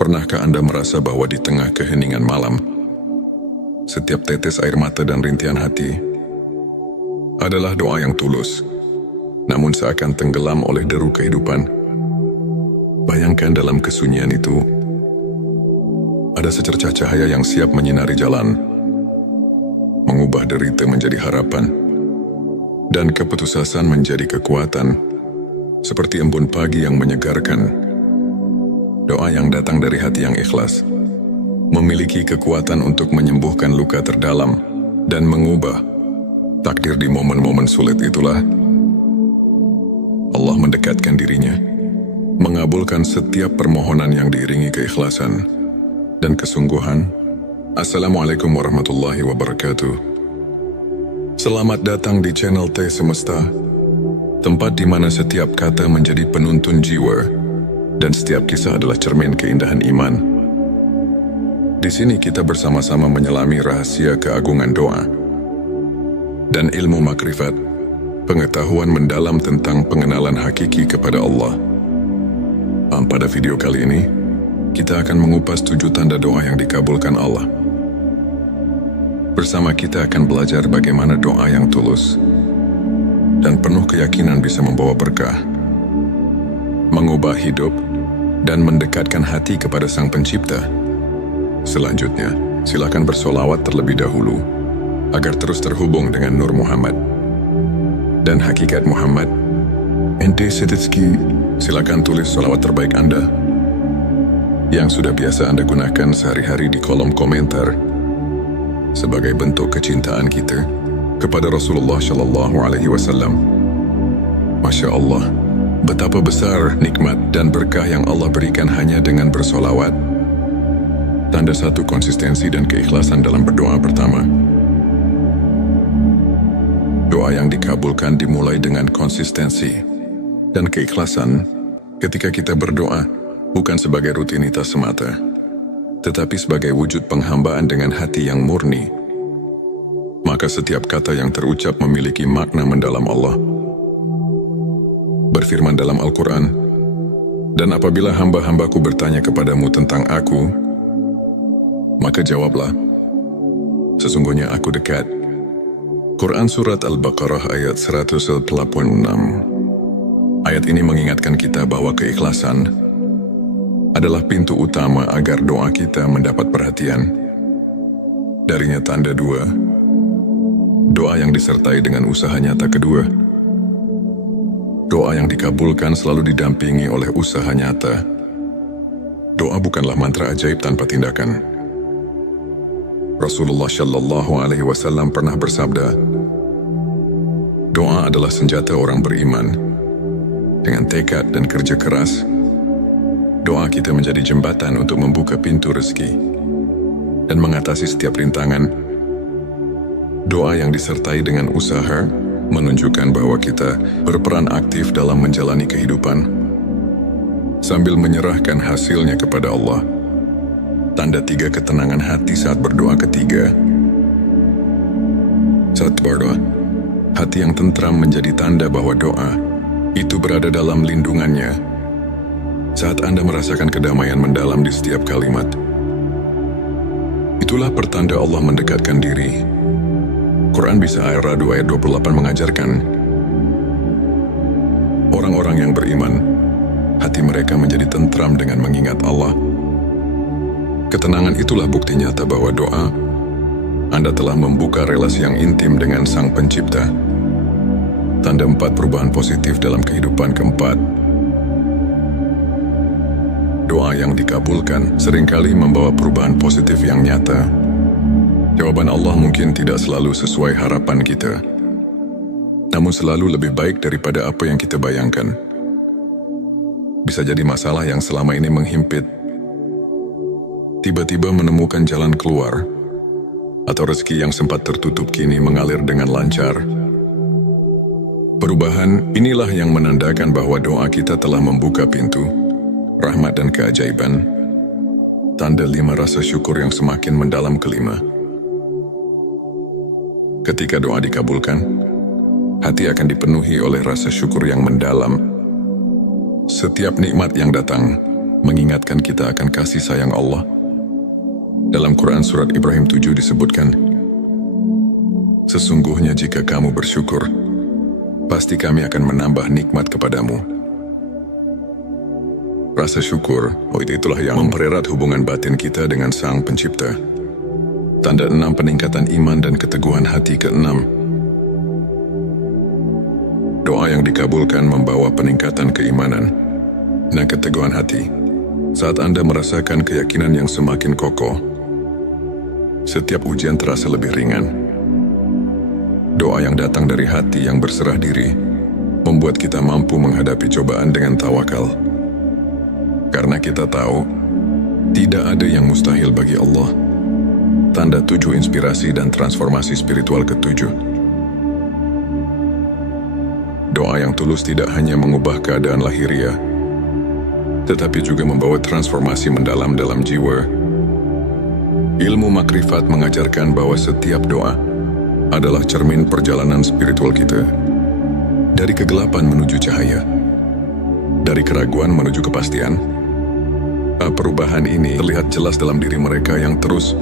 Pernahkah Anda merasa bahwa di tengah keheningan malam, setiap tetes air mata dan rintihan hati adalah doa yang tulus, namun seakan tenggelam oleh deru kehidupan? Bayangkan dalam kesunyian itu, ada secercah cahaya yang siap menyinari jalan, mengubah derita menjadi harapan, dan keputusasaan menjadi kekuatan, seperti embun pagi yang menyegarkan. Doa yang datang dari hati yang ikhlas memiliki kekuatan untuk menyembuhkan luka terdalam dan mengubah takdir di momen-momen sulit. Itulah Allah mendekatkan dirinya, mengabulkan setiap permohonan yang diiringi keikhlasan dan kesungguhan. Assalamualaikum warahmatullahi wabarakatuh. Selamat datang di channel T Semesta, tempat di mana setiap kata menjadi penuntun jiwa dan setiap kisah adalah cermin keindahan iman. Di sini kita bersama-sama menyelami rahasia keagungan doa dan ilmu makrifat, pengetahuan mendalam tentang pengenalan hakiki kepada Allah. Pada video kali ini, kita akan mengupas 7 tanda doa yang dikabulkan Allah. Bersama kita akan belajar bagaimana doa yang tulus dan penuh keyakinan bisa membawa berkah, mengubah hidup, dan mendekatkan hati kepada Sang Pencipta. Selanjutnya, silakan bersolawat terlebih dahulu, agar terus terhubung dengan Nur Muhammad dan hakikat Muhammad. Ente Setitski, silakan tulis solawat terbaik Anda yang sudah biasa Anda gunakan sehari-hari di kolom komentar sebagai bentuk kecintaan kita kepada Rasulullah Shallallahu Alaihi Wasallam. Masya Allah, betapa besar nikmat dan berkah yang Allah berikan hanya dengan bersolawat. Tanda satu konsistensi dan keikhlasan dalam berdoa. Pertama, doa yang dikabulkan dimulai dengan konsistensi dan keikhlasan. Ketika kita berdoa, bukan sebagai rutinitas semata, tetapi sebagai wujud penghambaan dengan hati yang murni, maka setiap kata yang terucap memiliki makna mendalam. Allah berfirman dalam Al-Quran, "Dan apabila hamba-hambaku bertanya kepadamu tentang aku, maka jawablah, sesungguhnya aku dekat." Quran Surat Al-Baqarah ayat 186. Ayat ini mengingatkan kita bahwa keikhlasan adalah pintu utama agar doa kita mendapat perhatian. Darinya tanda 2, doa yang disertai dengan usaha nyata. Kedua, doa yang dikabulkan selalu didampingi oleh usaha nyata. Doa bukanlah mantra ajaib tanpa tindakan. Rasulullah Shallallahu Alaihi Wasallam pernah bersabda, doa adalah senjata orang beriman. Dengan tekad dan kerja keras, doa kita menjadi jembatan untuk membuka pintu rezeki dan mengatasi setiap rintangan. Doa yang disertai dengan usaha menunjukkan bahwa kita berperan aktif dalam menjalani kehidupan sambil menyerahkan hasilnya kepada Allah. Tanda 3 ketenangan hati saat berdoa. Ketiga, saat berdoa, hati yang tentram menjadi tanda bahwa doa itu berada dalam lindungannya. Saat Anda merasakan kedamaian mendalam di setiap kalimat, itulah pertanda Allah mendekatkan diri. Quran Bisa Ar-Ra'd ayat 28 mengajarkan, orang-orang yang beriman, hati mereka menjadi tentram dengan mengingat Allah. Ketenangan itulah bukti nyata bahwa doa Anda telah membuka relasi yang intim dengan Sang Pencipta. Tanda 4 perubahan positif dalam kehidupan. Keempat, doa yang dikabulkan seringkali membawa perubahan positif yang nyata. Jawaban Allah mungkin tidak selalu sesuai harapan kita, namun selalu lebih baik daripada apa yang kita bayangkan. Bisa jadi masalah yang selama ini menghimpit tiba-tiba menemukan jalan keluar, atau rezeki yang sempat tertutup kini mengalir dengan lancar. Perubahan inilah yang menandakan bahwa doa kita telah membuka pintu rahmat dan keajaiban. Tanda 5 rasa syukur yang semakin mendalam. Kelima, ketika doa dikabulkan, hati akan dipenuhi oleh rasa syukur yang mendalam. Setiap nikmat yang datang mengingatkan kita akan kasih sayang Allah. Dalam Quran Surat Ibrahim 7 disebutkan, "Sesungguhnya jika kamu bersyukur, pasti kami akan menambah nikmat kepadamu." Rasa syukur, itulah yang mempererat hubungan batin kita dengan Sang Pencipta. Tanda 6 peningkatan iman dan keteguhan hati ke-6. Doa yang dikabulkan membawa peningkatan keimanan dan keteguhan hati. Saat Anda merasakan keyakinan yang semakin kokoh, setiap ujian terasa lebih ringan. Doa yang datang dari hati yang berserah diri membuat kita mampu menghadapi cobaan dengan tawakal. Karena kita tahu, tidak ada yang mustahil bagi Allah. Tanda 7 inspirasi dan transformasi spiritual ke-7. Doa yang tulus tidak hanya mengubah keadaan lahiriah, tetapi juga membawa transformasi mendalam dalam jiwa. Ilmu makrifat mengajarkan bahwa setiap doa adalah cermin perjalanan spiritual kita. Dari kegelapan menuju cahaya, dari keraguan menuju kepastian. Perubahan ini terlihat jelas dalam diri mereka yang terus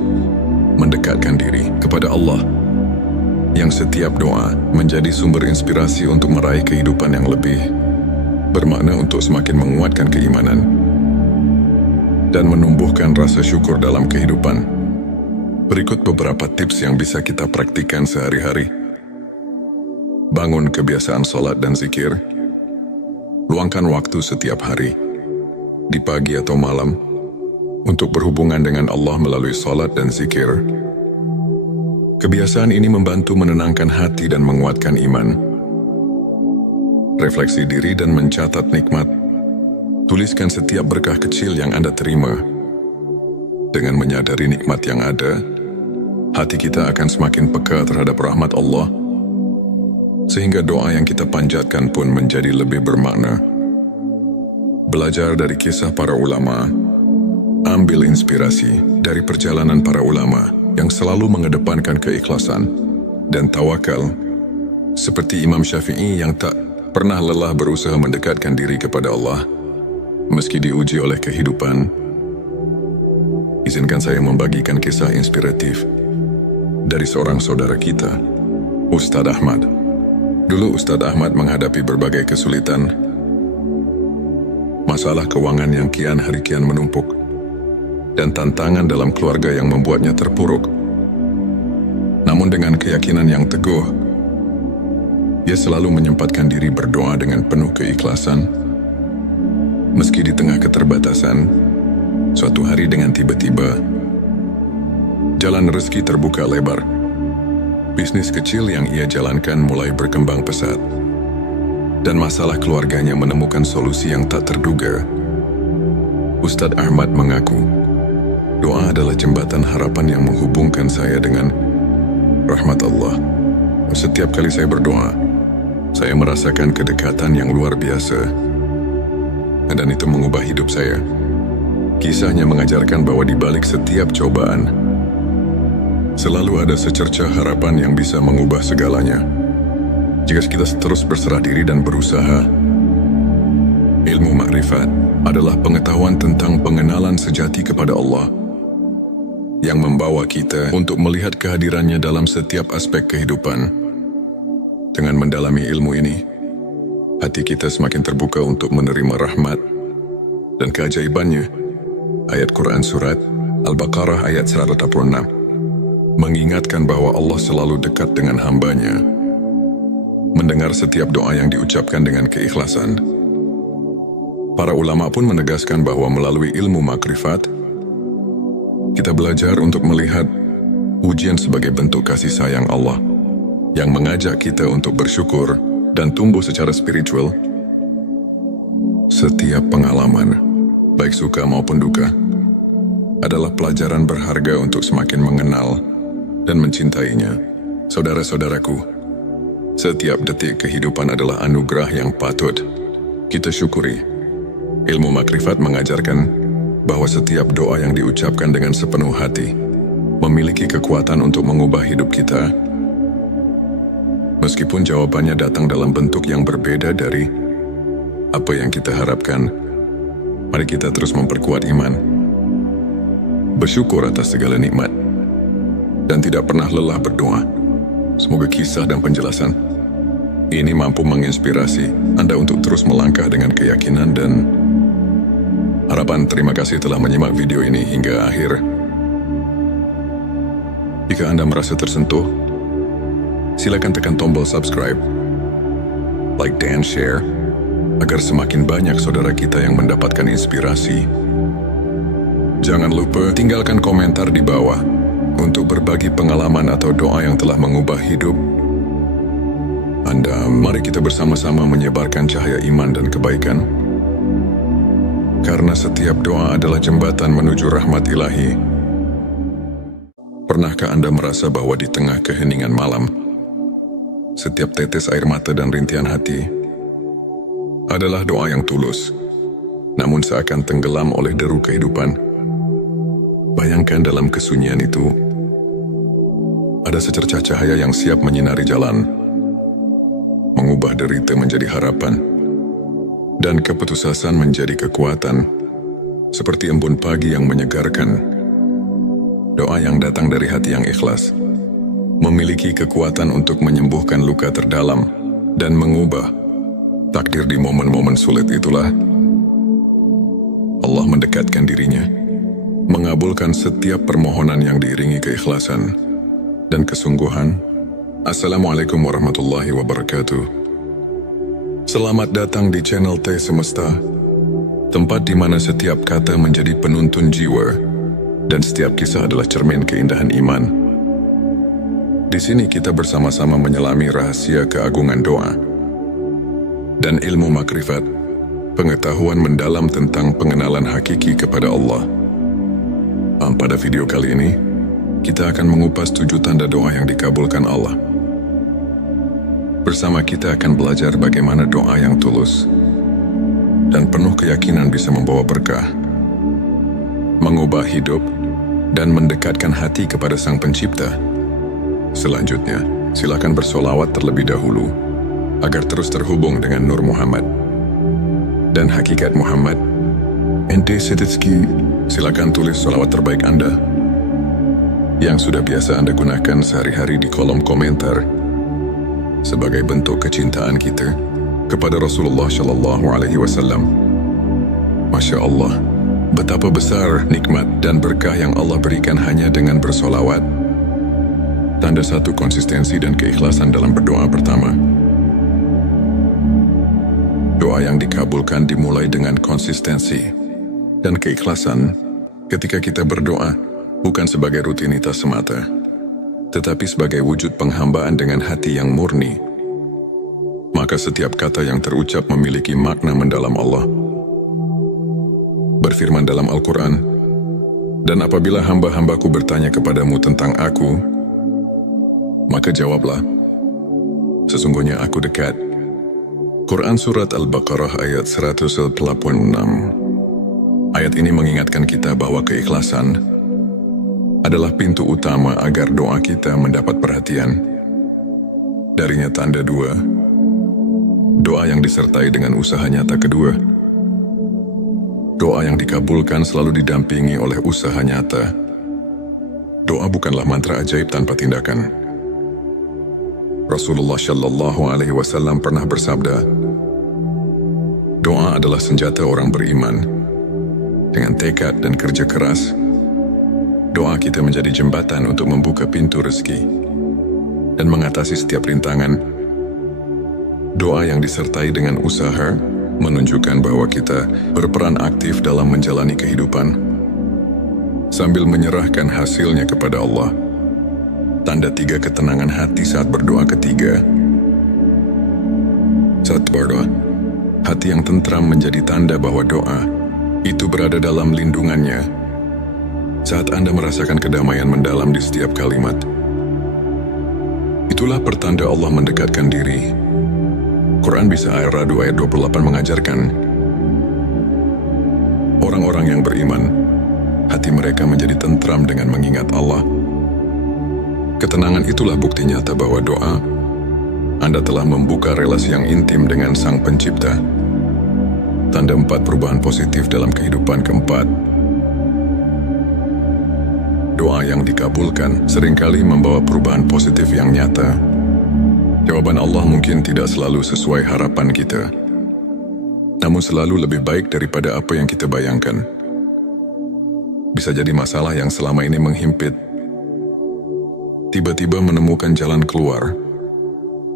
mendekatkan diri kepada Allah, yang setiap doa menjadi sumber inspirasi untuk meraih kehidupan yang lebih bermakna, untuk semakin menguatkan keimanan dan menumbuhkan rasa syukur dalam kehidupan. Berikut beberapa tips yang bisa kita praktikkan sehari-hari. Bangun kebiasaan sholat dan zikir. Luangkan waktu setiap hari, di pagi atau malam, untuk berhubungan dengan Allah melalui sholat dan zikir. Kebiasaan ini membantu menenangkan hati dan menguatkan iman. Refleksi diri dan mencatat nikmat. Tuliskan setiap berkah kecil yang Anda terima. Dengan menyadari nikmat yang ada, hati kita akan semakin peka terhadap rahmat Allah, sehingga doa yang kita panjatkan pun menjadi lebih bermakna. Belajar dari kisah para ulama. Ambil inspirasi dari perjalanan para ulama yang selalu mengedepankan keikhlasan dan tawakal, seperti Imam Syafi'i yang tak pernah lelah berusaha mendekatkan diri kepada Allah meski diuji oleh kehidupan. Izinkan saya membagikan kisah inspiratif dari seorang saudara kita, Ustadz Ahmad. Dulu Ustadz Ahmad menghadapi berbagai kesulitan, masalah keuangan yang kian hari kian menumpuk, dan tantangan dalam keluarga yang membuatnya terpuruk. Namun dengan keyakinan yang teguh, ia selalu menyempatkan diri berdoa dengan penuh keikhlasan. Meski di tengah keterbatasan, suatu hari dengan tiba-tiba, jalan rezeki terbuka lebar. Bisnis kecil yang ia jalankan mulai berkembang pesat, dan masalah keluarganya menemukan solusi yang tak terduga. Ustadz Ahmad mengaku, doa adalah jembatan harapan yang menghubungkan saya dengan rahmat Allah. Setiap kali saya berdoa, saya merasakan kedekatan yang luar biasa, dan itu mengubah hidup saya. Kisahnya mengajarkan bahwa di balik setiap cobaan, selalu ada secercah harapan yang bisa mengubah segalanya. Jika kita terus berserah diri dan berusaha. Ilmu makrifat adalah pengetahuan tentang pengenalan sejati kepada Allah, yang membawa kita untuk melihat kehadirannya dalam setiap aspek kehidupan. Dengan mendalami ilmu ini, hati kita semakin terbuka untuk menerima rahmat dan keajaibannya. Ayat Quran Surat Al-Baqarah ayat 186 mengingatkan bahwa Allah selalu dekat dengan hambanya, mendengar setiap doa yang diucapkan dengan keikhlasan. Para ulama pun menegaskan bahwa melalui ilmu makrifat, kita belajar untuk melihat ujian sebagai bentuk kasih sayang Allah yang mengajak kita untuk bersyukur dan tumbuh secara spiritual. Setiap pengalaman, baik suka maupun duka, adalah pelajaran berharga untuk semakin mengenal dan mencintainya. Saudara-saudaraku, setiap detik kehidupan adalah anugerah yang patut kita syukuri. Ilmu makrifat mengajarkan bahwa setiap doa yang diucapkan dengan sepenuh hati memiliki kekuatan untuk mengubah hidup kita. Meskipun jawabannya datang dalam bentuk yang berbeda dari apa yang kita harapkan, Mari kita terus memperkuat iman, bersyukur atas segala nikmat, dan tidak pernah lelah berdoa. Semoga kisah dan penjelasan ini mampu menginspirasi Anda untuk terus melangkah dengan keyakinan dan harapan. Terima kasih telah menyimak video ini hingga akhir. Jika Anda merasa tersentuh, silakan tekan tombol subscribe, like dan share, agar semakin banyak saudara kita yang mendapatkan inspirasi. Jangan lupa tinggalkan komentar di bawah untuk berbagi pengalaman atau doa yang telah mengubah hidup Anda. Mari kita bersama-sama menyebarkan cahaya iman dan kebaikan, karena setiap doa adalah jembatan menuju rahmat ilahi. Pernahkah Anda merasa bahwa di tengah keheningan malam, setiap tetes air mata dan rintihan hati adalah doa yang tulus, namun seakan tenggelam oleh deru kehidupan? Bayangkan dalam kesunyian itu, ada secercah cahaya yang siap menyinari jalan, mengubah derita menjadi harapan, dan keputusasaan menjadi kekuatan, seperti embun pagi yang menyegarkan. Doa yang datang dari hati yang ikhlas memiliki kekuatan untuk menyembuhkan luka terdalam dan mengubah takdir. Di momen-momen sulit itulah Allah mendekatkan dirinya, mengabulkan setiap permohonan yang diiringi keikhlasan dan kesungguhan. Assalamualaikum warahmatullahi wabarakatuh. Selamat datang di channel T Semesta, tempat di mana setiap kata menjadi penuntun jiwa dan setiap kisah adalah cermin keindahan iman. Di sini kita bersama-sama menyelami rahasia keagungan doa dan ilmu makrifat, pengetahuan mendalam tentang pengenalan hakiki kepada Allah. Pada video kali ini, kita akan mengupas 7 tanda doa yang dikabulkan Allah. Bersama kita akan belajar bagaimana doa yang tulus dan penuh keyakinan bisa membawa berkah, mengubah hidup, dan mendekatkan hati kepada Sang Pencipta. Selanjutnya, silakan bersolawat terlebih dahulu agar terus terhubung dengan Nur Muhammad dan hakikat Muhammad. Ente Setitski, silakan tulis solawat terbaik Anda yang sudah biasa Anda gunakan sehari-hari di kolom komentar sebagai bentuk kecintaan kita kepada Rasulullah Shallallahu Alaihi Wasallam. Masya Allah, betapa besar nikmat dan berkah yang Allah berikan hanya dengan bersolawat. Tanda satu konsistensi dan keikhlasan dalam berdoa. Pertama, doa yang dikabulkan dimulai dengan konsistensi dan keikhlasan. Ketika kita berdoa bukan sebagai rutinitas semata, tetapi sebagai wujud penghambaan dengan hati yang murni, maka setiap kata yang terucap memiliki makna mendalam. Allah berfirman dalam Al-Quran, "Dan apabila hamba-hambaku bertanya kepadamu tentang aku, maka jawablah, sesungguhnya aku dekat." Quran Surat Al-Baqarah ayat 186. Ayat ini mengingatkan kita bahwa keikhlasan adalah pintu utama agar doa kita mendapat perhatian. Darinya tanda 2, doa yang disertai dengan usaha nyata. Kedua, doa yang dikabulkan selalu didampingi oleh usaha nyata. Doa bukanlah mantra ajaib tanpa tindakan. Rasulullah Shallallahu Alaihi Wasallam pernah bersabda, doa adalah senjata orang beriman. Dengan tekad dan kerja keras, doa kita menjadi jembatan untuk membuka pintu rezeki dan mengatasi setiap rintangan. Doa yang disertai dengan usaha menunjukkan bahwa kita berperan aktif dalam menjalani kehidupan sambil menyerahkan hasilnya kepada Allah. Tanda 3 ketenangan hati saat berdoa. Ketiga, saat berdoa, hati yang tentram menjadi tanda bahwa doa itu berada dalam lindungannya. Saat Anda merasakan kedamaian mendalam di setiap kalimat, itulah pertanda Allah mendekatkan diri. Quran Bisa Ar-Ra'd ayat 28 mengajarkan, orang-orang yang beriman, hati mereka menjadi tentram dengan mengingat Allah. Ketenangan itulah bukti nyata bahwa doa Anda telah membuka relasi yang intim dengan Sang Pencipta. tanda 4 perubahan positif dalam kehidupan. Keempat, doa yang dikabulkan seringkali membawa perubahan positif yang nyata. Jawaban Allah mungkin tidak selalu sesuai harapan kita, namun selalu lebih baik daripada apa yang kita bayangkan. Bisa jadi masalah yang selama ini menghimpit tiba-tiba menemukan jalan keluar,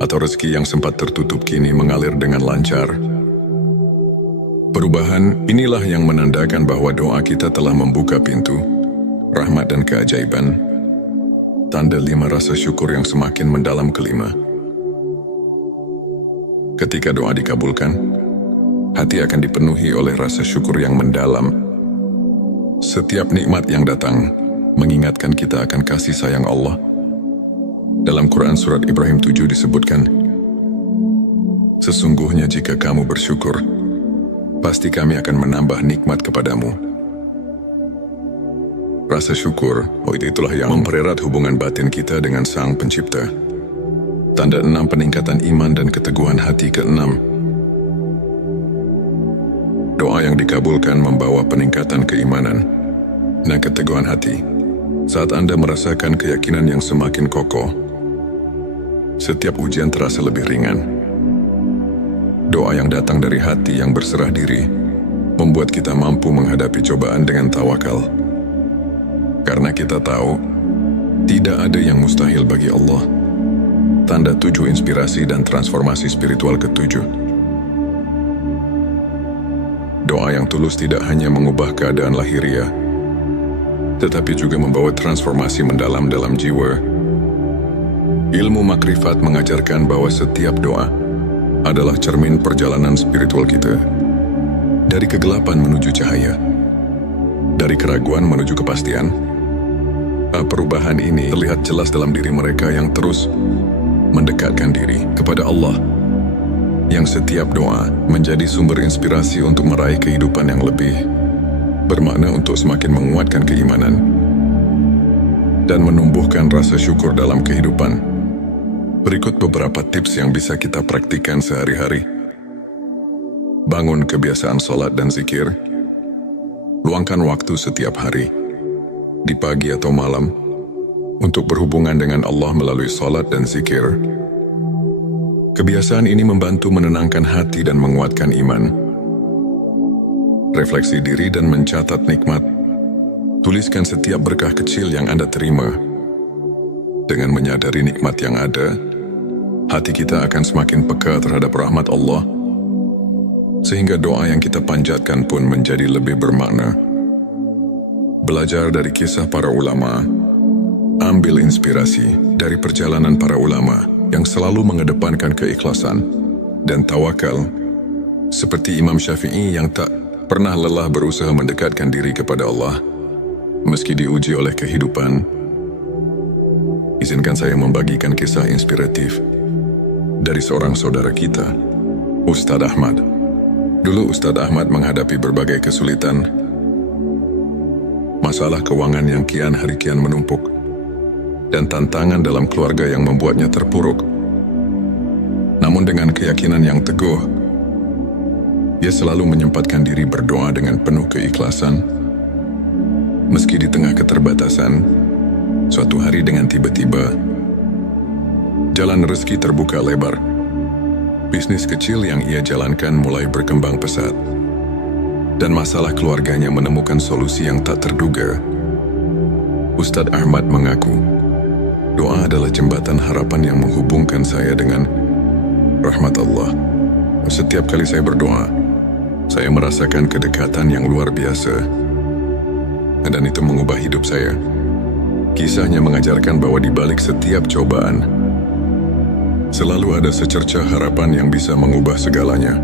atau rezeki yang sempat tertutup kini mengalir dengan lancar. Perubahan inilah yang menandakan bahwa doa kita telah membuka pintu rahmat dan keajaiban. Tanda 5 rasa syukur yang semakin mendalam. Kelima, ketika doa dikabulkan, hati akan dipenuhi oleh rasa syukur yang mendalam. Setiap nikmat yang datang mengingatkan kita akan kasih sayang Allah. Dalam Quran Surat Ibrahim 7 disebutkan, sesungguhnya jika kamu bersyukur, pasti kami akan menambah nikmat kepadamu. Rasa syukur, itulah yang mempererat hubungan batin kita dengan Sang Pencipta. Tanda 6 peningkatan iman dan keteguhan hati. Keenam, doa yang dikabulkan membawa peningkatan keimanan dan keteguhan hati. Saat Anda merasakan keyakinan yang semakin kokoh, setiap ujian terasa lebih ringan. Doa yang datang dari hati yang berserah diri membuat kita mampu menghadapi cobaan dengan tawakal. Karena kita tahu, tidak ada yang mustahil bagi Allah. Tanda 7 inspirasi dan transformasi spiritual. Ketujuh, doa yang tulus tidak hanya mengubah keadaan lahiriah, tetapi juga membawa transformasi mendalam dalam jiwa. Ilmu makrifat mengajarkan bahwa setiap doa adalah cermin perjalanan spiritual kita. Dari kegelapan menuju cahaya, dari keraguan menuju kepastian. Perubahan ini terlihat jelas dalam diri mereka yang terus mendekatkan diri kepada Allah, yang setiap doa menjadi sumber inspirasi untuk meraih kehidupan yang lebih bermakna, untuk semakin menguatkan keimanan dan menumbuhkan rasa syukur dalam kehidupan. Berikut beberapa tips yang bisa kita praktikkan sehari-hari. Bangun kebiasaan sholat dan zikir. Luangkan waktu setiap hari, di pagi atau malam, untuk berhubungan dengan Allah melalui sholat dan zikir. Kebiasaan ini membantu menenangkan hati dan menguatkan iman. Refleksi diri dan mencatat nikmat. Tuliskan setiap berkah kecil yang Anda terima. Dengan menyadari nikmat yang ada, hati kita akan semakin peka terhadap rahmat Allah, sehingga doa yang kita panjatkan pun menjadi lebih bermakna. Belajar dari kisah para ulama. Ambil inspirasi dari perjalanan para ulama yang selalu mengedepankan keikhlasan dan tawakal, seperti Imam Syafi'i yang tak pernah lelah berusaha mendekatkan diri kepada Allah meski diuji oleh kehidupan. Izinkan saya membagikan kisah inspiratif dari seorang saudara kita, Ustadz Ahmad. Dulu Ustadz Ahmad menghadapi berbagai kesulitan, masalah keuangan yang kian hari kian menumpuk, dan tantangan dalam keluarga yang membuatnya terpuruk. Namun dengan keyakinan yang teguh, dia selalu menyempatkan diri berdoa dengan penuh keikhlasan. Meski di tengah keterbatasan, suatu hari dengan tiba-tiba, jalan rezeki terbuka lebar. Bisnis kecil yang ia jalankan mulai berkembang pesat, dan masalah keluarganya menemukan solusi yang tak terduga. Ustadz Ahmad mengaku, doa adalah jembatan harapan yang menghubungkan saya dengan rahmat Allah. Setiap kali saya berdoa, saya merasakan kedekatan yang luar biasa, dan itu mengubah hidup saya. Kisahnya mengajarkan bahwa di balik setiap cobaan, selalu ada secercah harapan yang bisa mengubah segalanya.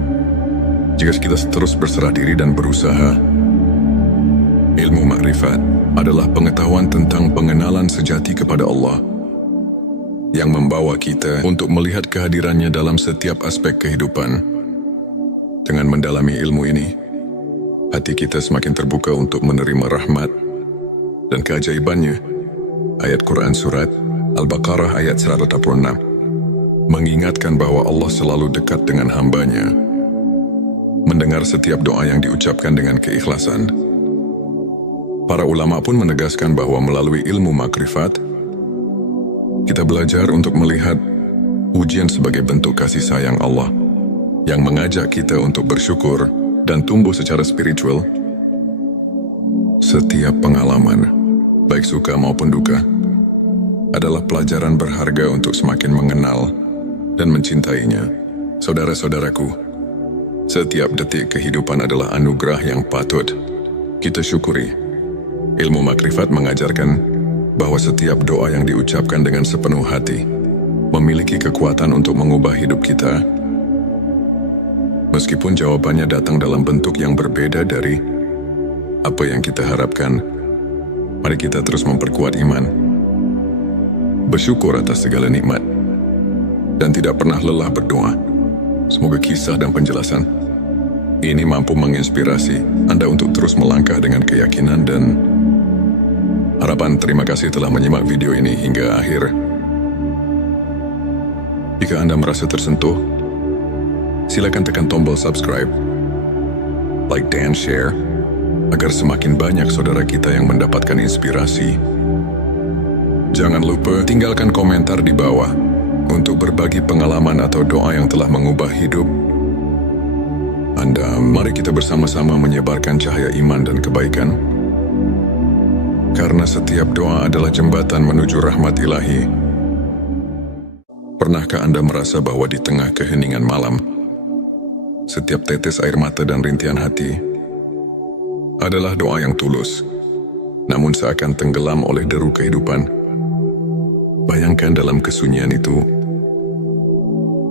Jika kita terus berserah diri dan berusaha. Ilmu makrifat adalah pengetahuan tentang pengenalan sejati kepada Allah, yang membawa kita untuk melihat kehadirannya dalam setiap aspek kehidupan. Dengan mendalami ilmu ini, hati kita semakin terbuka untuk menerima rahmat dan keajaibannya. Ayat Quran Surat Al-Baqarah ayat 186 mengingatkan bahwa Allah selalu dekat dengan hambanya. mendengar setiap doa yang diucapkan dengan keikhlasan. Para ulama pun menegaskan bahwa melalui ilmu makrifat, kita belajar untuk melihat ujian sebagai bentuk kasih sayang Allah yang mengajak kita untuk bersyukur dan tumbuh secara spiritual. Setiap pengalaman, baik suka maupun duka, adalah pelajaran berharga untuk semakin mengenal dan mencintainya. Saudara-saudaraku, setiap detik kehidupan adalah anugerah yang patut kita syukuri. Ilmu makrifat mengajarkan bahwa setiap doa yang diucapkan dengan sepenuh hati memiliki kekuatan untuk mengubah hidup kita. Meskipun jawabannya datang dalam bentuk yang berbeda dari apa yang kita harapkan, mari kita terus memperkuat iman, bersyukur atas segala nikmat, dan tidak pernah lelah berdoa. Semoga kisah dan penjelasan ini mampu menginspirasi Anda untuk terus melangkah dengan keyakinan dan harapan. Terima kasih telah menyimak video ini hingga akhir. Jika Anda merasa tersentuh, silakan tekan tombol subscribe, like dan share, agar semakin banyak saudara kita yang mendapatkan inspirasi. Jangan lupa tinggalkan komentar di bawah untuk berbagi pengalaman atau doa yang telah mengubah hidup Anda. Mari kita bersama-sama menyebarkan cahaya iman dan kebaikan, karena setiap doa adalah jembatan menuju rahmat ilahi. Pernahkah Anda merasa bahwa di tengah keheningan malam, setiap tetes air mata dan rintihan hati adalah doa yang tulus, namun seakan tenggelam oleh deru kehidupan? Bayangkan dalam kesunyian itu,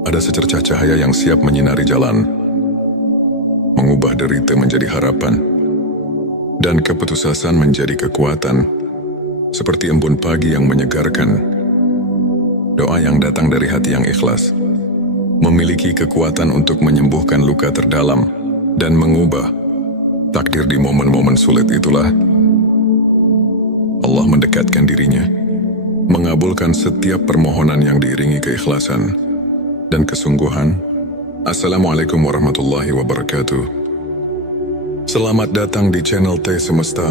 ada secercah cahaya yang siap menyinari jalan, mengubah derita menjadi harapan, dan keputusasaan menjadi kekuatan, seperti embun pagi yang menyegarkan. Doa yang datang dari hati yang ikhlas memiliki kekuatan untuk menyembuhkan luka terdalam dan mengubah takdir. Di momen-momen sulit itulah Allah mendekatkan dirinya, mengabulkan setiap permohonan yang diiringi keikhlasan dan kesungguhan. Assalamualaikum warahmatullahi wabarakatuh. Selamat datang di channel T Semesta,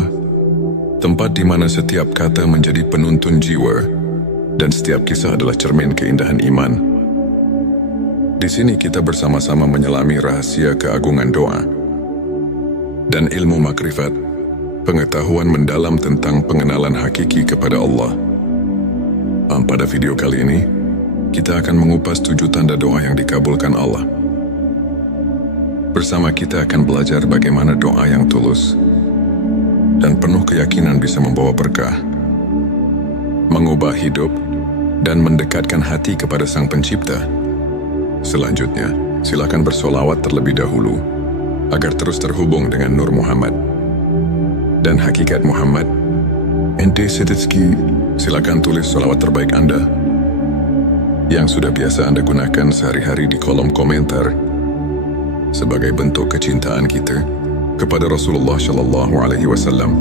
tempat di mana setiap kata menjadi penuntun jiwa dan setiap kisah adalah cermin keindahan iman. Di sini kita bersama-sama menyelami rahasia keagungan doa dan ilmu makrifat, pengetahuan mendalam tentang pengenalan hakiki kepada Allah. Pada video kali ini, kita akan mengupas 7 tanda doa yang dikabulkan Allah. Bersama kita akan belajar bagaimana doa yang tulus dan penuh keyakinan bisa membawa berkah, mengubah hidup, dan mendekatkan hati kepada Sang Pencipta. Selanjutnya, silakan bersolawat terlebih dahulu agar terus terhubung dengan Nur Muhammad dan hakikat Muhammad. Ente Setitski, silakan tulis solawat terbaik Anda yang sudah biasa Anda gunakan sehari-hari di kolom komentar sebagai bentuk kecintaan kita kepada Rasulullah Shallallahu Alaihi Wasallam.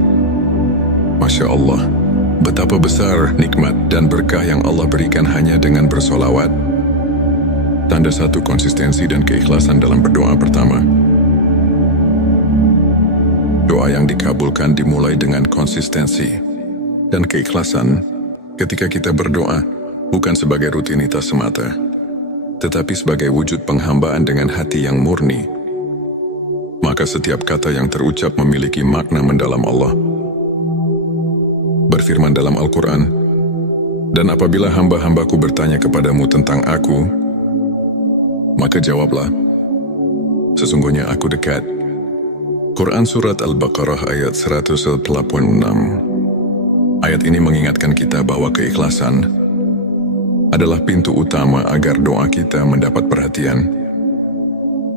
Masya Allah, betapa besar nikmat dan berkah yang Allah berikan hanya dengan bersolawat. Tanda 1 konsistensi dan keikhlasan dalam berdoa. Pertama, doa yang dikabulkan dimulai dengan konsistensi dan keikhlasan. Ketika kita berdoa, bukan sebagai rutinitas semata, tetapi sebagai wujud penghambaan dengan hati yang murni, maka setiap kata yang terucap memiliki makna mendalam. Allah berfirman dalam Al-Quran, "Dan apabila hamba-hambaku bertanya kepadamu tentang aku, maka jawablah, sesungguhnya aku dekat." Quran Surat Al-Baqarah ayat 186. Ayat ini mengingatkan kita bahwa keikhlasan adalah pintu utama agar doa kita mendapat perhatian.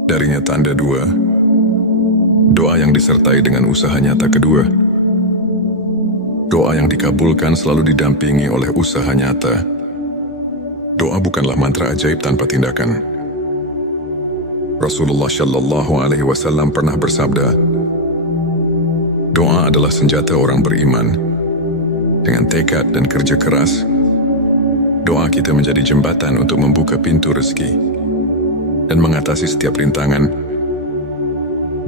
Darinya tanda 2, doa yang disertai dengan usaha nyata. Kedua, doa yang dikabulkan selalu didampingi oleh usaha nyata. Doa bukanlah mantra ajaib tanpa tindakan. Rasulullah Shallallahu Alaihi Wasallam pernah bersabda, doa adalah senjata orang beriman. Dengan tekad dan kerja keras, doa kita menjadi jembatan untuk membuka pintu rezeki dan mengatasi setiap rintangan.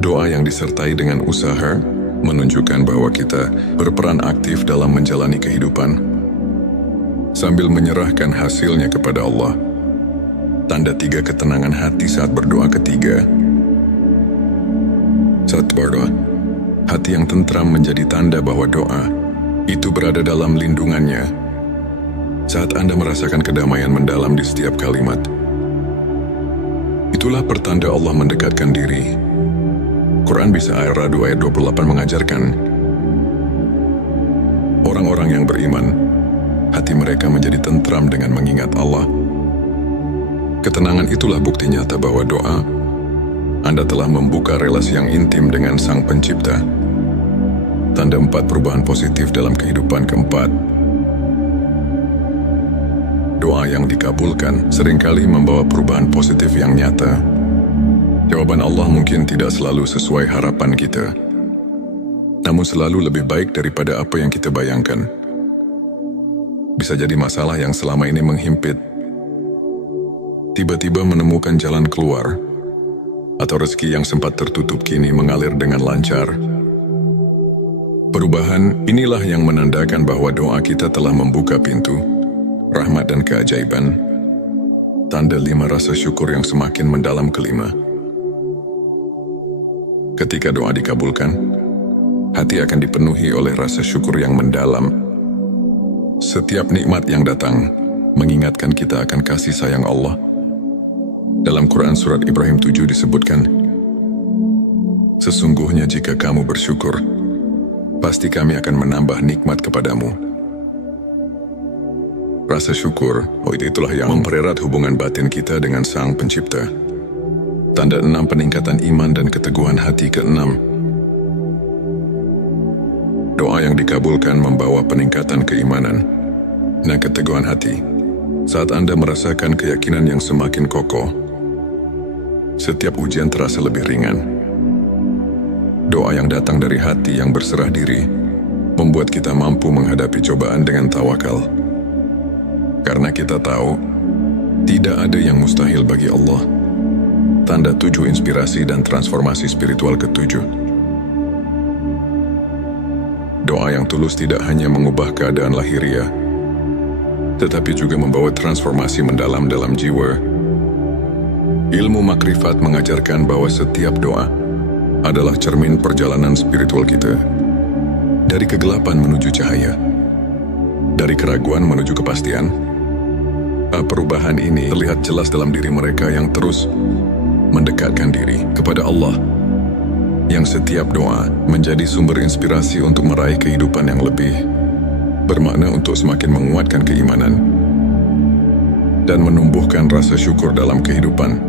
Doa yang disertai dengan usaha menunjukkan bahwa kita berperan aktif dalam menjalani kehidupan sambil menyerahkan hasilnya kepada Allah. Tanda 3 ketenangan hati saat berdoa ketiga. Saat berdoa, hati yang tentram menjadi tanda bahwa doa itu berada dalam lindungannya. Saat Anda merasakan kedamaian mendalam di setiap kalimat, itulah pertanda Allah mendekatkan diri. Quran Bisa Ar-Ra'd ayat 28 mengajarkan, orang-orang yang beriman, hati mereka menjadi tentram dengan mengingat Allah. Ketenangan itulah bukti nyata bahwa doa Anda telah membuka relasi yang intim dengan Sang Pencipta. Tanda 4 perubahan positif dalam kehidupan. Keempat, doa yang dikabulkan seringkali membawa perubahan positif yang nyata. Jawaban Allah mungkin tidak selalu sesuai harapan kita, namun selalu lebih baik daripada apa yang kita bayangkan. Bisa jadi masalah yang selama ini menghimpit tiba-tiba menemukan jalan keluar, atau rezeki yang sempat tertutup kini mengalir dengan lancar. Perubahan inilah yang menandakan bahwa doa kita telah membuka pintu rahmat dan keajaiban. Tanda 5 rasa syukur yang semakin mendalam. Kelima, ketika doa dikabulkan, hati akan dipenuhi oleh rasa syukur yang mendalam. Setiap nikmat yang datang mengingatkan kita akan kasih sayang Allah. Dalam Quran Surat Ibrahim 7 disebutkan, sesungguhnya jika kamu bersyukur, pasti kami akan menambah nikmat kepadamu. Rasa syukur, itulah yang mempererat hubungan batin kita dengan Sang Pencipta. Tanda 6 peningkatan iman dan keteguhan hati. Keenam, doa yang dikabulkan membawa peningkatan keimanan dan keteguhan hati. Saat Anda merasakan keyakinan yang semakin kokoh, setiap ujian terasa lebih ringan. Doa yang datang dari hati yang berserah diri membuat kita mampu menghadapi cobaan dengan tawakal. Karena kita tahu, tidak ada yang mustahil bagi Allah. Tanda 7 inspirasi dan transformasi spiritual. Ketujuh, doa yang tulus tidak hanya mengubah keadaan lahiriah, tetapi juga membawa transformasi mendalam dalam jiwa. Ilmu makrifat mengajarkan bahwa setiap doa adalah cermin perjalanan spiritual kita. Dari kegelapan menuju cahaya, dari keraguan menuju kepastian. Perubahan ini terlihat jelas dalam diri mereka yang terus mendekatkan diri kepada Allah, yang setiap doa menjadi sumber inspirasi untuk meraih kehidupan yang lebih bermakna, untuk semakin menguatkan keimanan dan menumbuhkan rasa syukur dalam kehidupan.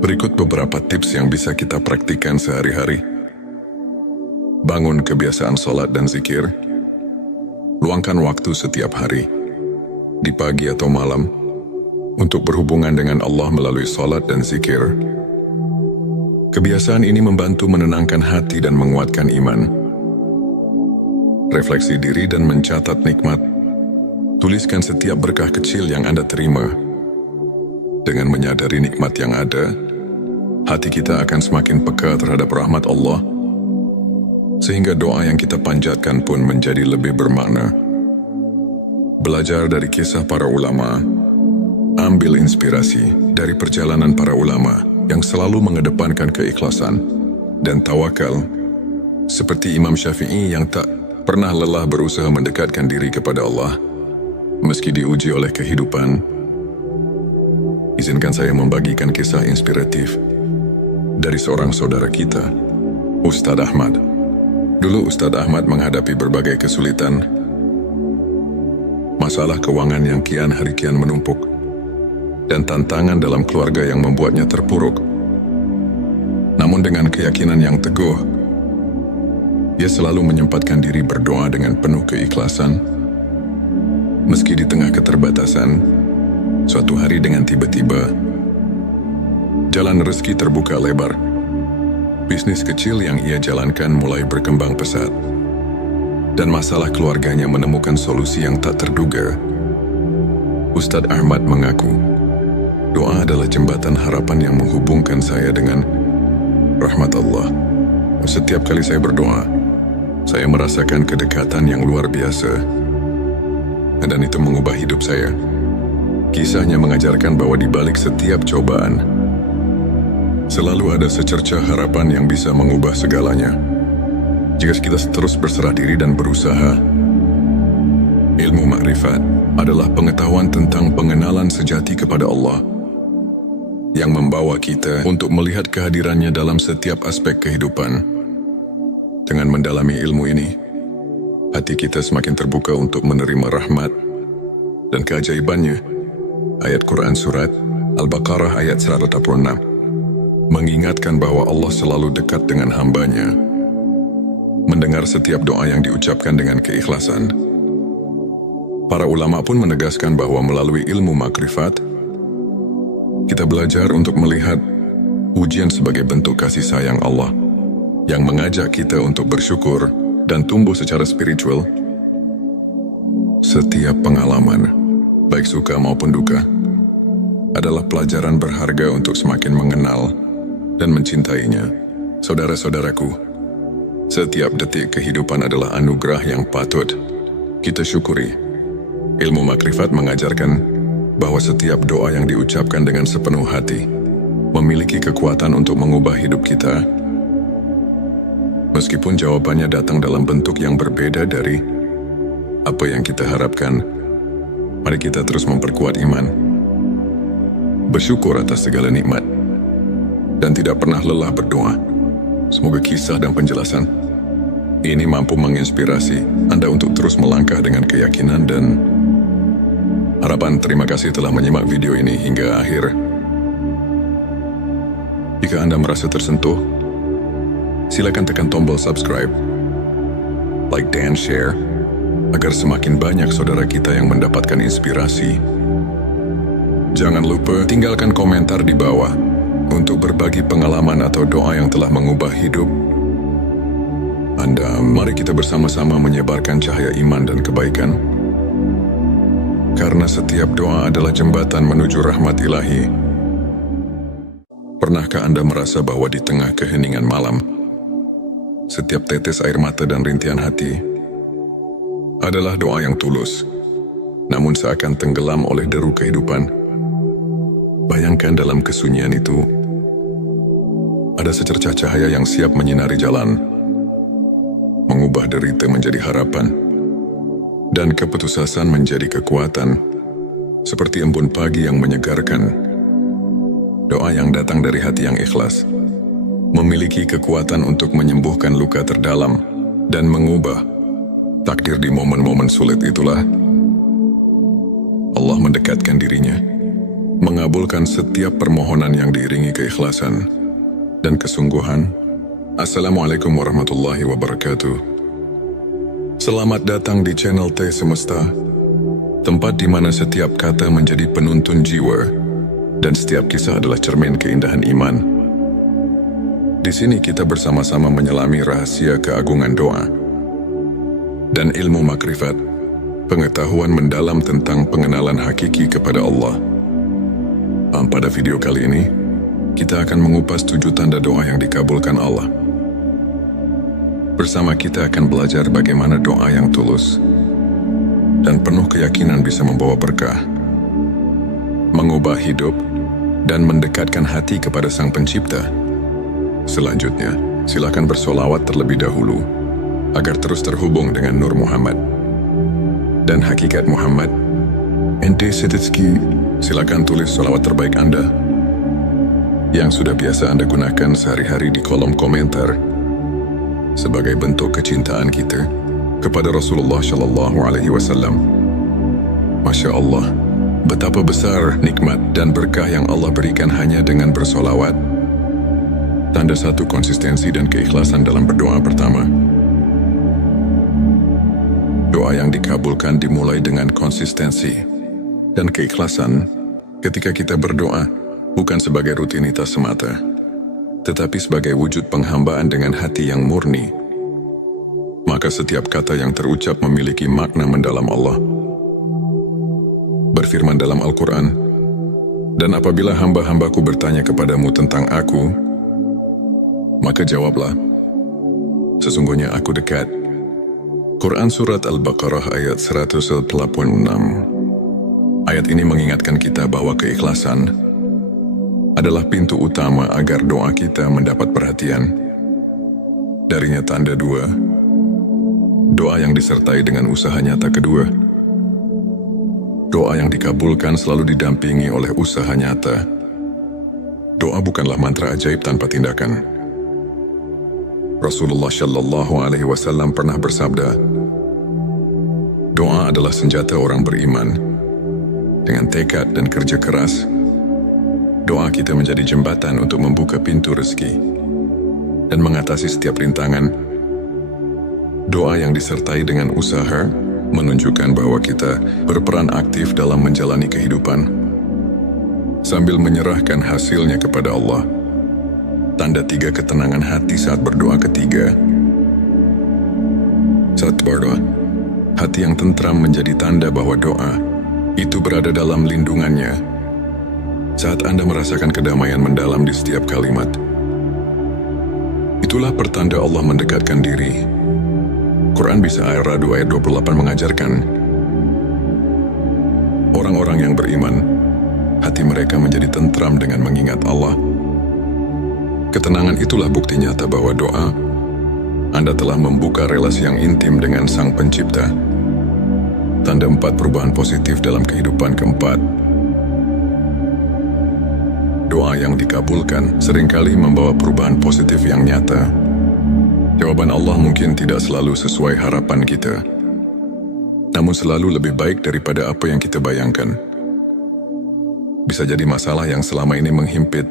Berikut beberapa tips yang bisa kita praktikkan sehari-hari. Bangun kebiasaan sholat dan zikir. Luangkan waktu setiap hari, di pagi atau malam, untuk berhubungan dengan Allah melalui sholat dan zikir. Kebiasaan ini membantu menenangkan hati dan menguatkan iman. Refleksi diri dan mencatat nikmat. Tuliskan setiap berkah kecil yang Anda terima. Dengan menyadari nikmat yang ada, hati kita akan semakin peka terhadap rahmat Allah, sehingga doa yang kita panjatkan pun menjadi lebih bermakna. Belajar dari kisah para ulama. Ambil inspirasi dari perjalanan para ulama yang selalu mengedepankan keikhlasan dan tawakal, seperti Imam Syafi'i yang tak pernah lelah berusaha mendekatkan diri kepada Allah meski diuji oleh kehidupan. Izinkan saya membagikan kisah inspiratif dari seorang saudara kita, Ustadz Ahmad. Dulu Ustadz Ahmad menghadapi berbagai kesulitan, masalah keuangan yang kian hari kian menumpuk, dan tantangan dalam keluarga yang membuatnya terpuruk. Namun dengan keyakinan yang teguh, ia selalu menyempatkan diri berdoa dengan penuh keikhlasan. Meski di tengah keterbatasan, suatu hari dengan tiba-tiba, jalan rezeki terbuka lebar. Bisnis kecil yang ia jalankan mulai berkembang pesat, dan masalah keluarganya menemukan solusi yang tak terduga. Ustadz Ahmad mengaku, doa adalah jembatan harapan yang menghubungkan saya dengan rahmat Allah. Setiap kali saya berdoa, saya merasakan kedekatan yang luar biasa. Dan itu mengubah hidup saya. Kisahnya mengajarkan bahwa di balik setiap cobaan, selalu ada secercah harapan yang bisa mengubah segalanya. Jika kita terus berserah diri dan berusaha. Ilmu makrifat adalah pengetahuan tentang pengenalan sejati kepada Allah yang membawa kita untuk melihat kehadirannya dalam setiap aspek kehidupan. Dengan mendalami ilmu ini, hati kita semakin terbuka untuk menerima rahmat dan keajaibannya. Ayat Quran Surat Al-Baqarah ayat 186 mengingatkan bahwa Allah selalu dekat dengan hambanya, mendengar setiap doa yang diucapkan dengan keikhlasan. Para ulama pun menegaskan bahwa melalui ilmu makrifat, kita belajar untuk melihat ujian sebagai bentuk kasih sayang Allah yang mengajak kita untuk bersyukur dan tumbuh secara spiritual. Setiap pengalaman, baik suka maupun duka, adalah pelajaran berharga untuk semakin mengenal dan mencintainya. Saudara-saudaraku, setiap detik kehidupan adalah anugerah yang patut kita syukuri. Ilmu makrifat mengajarkan bahwa setiap doa yang diucapkan dengan sepenuh hati memiliki kekuatan untuk mengubah hidup kita. Meskipun jawabannya datang dalam bentuk yang berbeda dari apa yang kita harapkan, mari kita terus memperkuat iman, bersyukur atas segala nikmat, dan tidak pernah lelah berdoa. Semoga kisah dan penjelasan ini mampu menginspirasi Anda untuk terus melangkah dengan keyakinan dan harapan. Terima kasih telah menyimak video ini hingga akhir. Jika Anda merasa tersentuh, silakan tekan tombol subscribe, like dan share, agar semakin banyak saudara kita yang mendapatkan inspirasi. Jangan lupa tinggalkan komentar di bawah untuk berbagi pengalaman atau doa yang telah mengubah hidup Anda. Mari kita bersama-sama menyebarkan cahaya iman dan kebaikan. Karena setiap doa adalah jembatan menuju rahmat ilahi. Pernahkah Anda merasa bahwa di tengah keheningan malam, setiap tetes air mata dan rintihan hati adalah doa yang tulus, namun seakan tenggelam oleh deru kehidupan? Bayangkan dalam kesunyian itu, ada secercah cahaya yang siap menyinari jalan, mengubah derita menjadi harapan, dan keputusasaan menjadi kekuatan, seperti embun pagi yang menyegarkan. Doa yang datang dari hati yang ikhlas memiliki kekuatan untuk menyembuhkan luka terdalam dan mengubah takdir. Di momen-momen sulit itulah Allah mendekatkan dirinya, mengabulkan setiap permohonan yang diiringi keikhlasan dan kesungguhan. Assalamualaikum warahmatullahi wabarakatuh. Selamat datang di channel T Semesta, tempat di mana setiap kata menjadi penuntun jiwa dan setiap kisah adalah cermin keindahan iman. Di sini kita bersama-sama menyelami rahasia keagungan doa dan ilmu makrifat, pengetahuan mendalam tentang pengenalan hakiki kepada Allah. Pada video kali ini, kita akan mengupas 7 tanda doa yang dikabulkan Allah. Bersama kita akan belajar bagaimana doa yang tulus dan penuh keyakinan bisa membawa berkah, mengubah hidup, dan mendekatkan hati kepada Sang Pencipta. Selanjutnya, silakan bersolawat terlebih dahulu agar terus terhubung dengan Nur Muhammad dan hakikat Muhammad. Ente Setitski, silakan tulis solawat terbaik Anda yang sudah biasa Anda gunakan sehari-hari di kolom komentar sebagai bentuk kecintaan kita kepada Rasulullah Shallallahu Alaihi Wasallam. Masya Allah, betapa besar nikmat dan berkah yang Allah berikan hanya dengan bersolawat. Tanda satu konsistensi dan keikhlasan dalam berdoa. Pertama, doa yang dikabulkan dimulai dengan konsistensi dan keikhlasan. Ketika kita berdoa, bukan sebagai rutinitas semata, tetapi sebagai wujud penghambaan dengan hati yang murni, maka setiap kata yang terucap memiliki makna mendalam. Allah berfirman dalam Al-Quran, "Dan apabila hamba-hambaku bertanya kepadamu tentang aku, Maka jawablah, sesungguhnya aku dekat. Quran Surat Al-Baqarah ayat 186. Ayat ini mengingatkan kita bahwa keikhlasan adalah pintu utama agar doa kita mendapat perhatian. Darinya tanda dua, doa yang disertai dengan usaha nyata kedua. Doa yang dikabulkan selalu didampingi oleh usaha nyata. Doa bukanlah mantra ajaib tanpa tindakan. Rasulullah Shallallahu Alaihi Wasallam pernah bersabda, doa adalah senjata orang beriman. Dengan tekad dan kerja keras, doa kita menjadi jembatan untuk membuka pintu rezeki dan mengatasi setiap rintangan. Doa yang disertai dengan usaha menunjukkan bahwa kita berperan aktif dalam menjalani kehidupan sambil menyerahkan hasilnya kepada Allah. Tanda tiga ketenangan hati saat berdoa ketiga. Saat berdoa, hati yang tentram menjadi tanda bahwa doa itu berada dalam lindungannya. Saat Anda merasakan kedamaian mendalam di setiap kalimat, itulah pertanda Allah mendekatkan diri. Quran Bisa Ar-Ra'd ayat 28 mengajarkan, orang-orang yang beriman, hati mereka menjadi tentram dengan mengingat Allah. Ketenangan itulah bukti nyata bahwa doa Anda telah membuka relasi yang intim dengan Sang Pencipta. Tanda 4 perubahan positif dalam kehidupan keempat. Doa yang dikabulkan seringkali membawa perubahan positif yang nyata. Jawaban Allah mungkin tidak selalu sesuai harapan kita, namun selalu lebih baik daripada apa yang kita bayangkan. Bisa jadi masalah yang selama ini menghimpit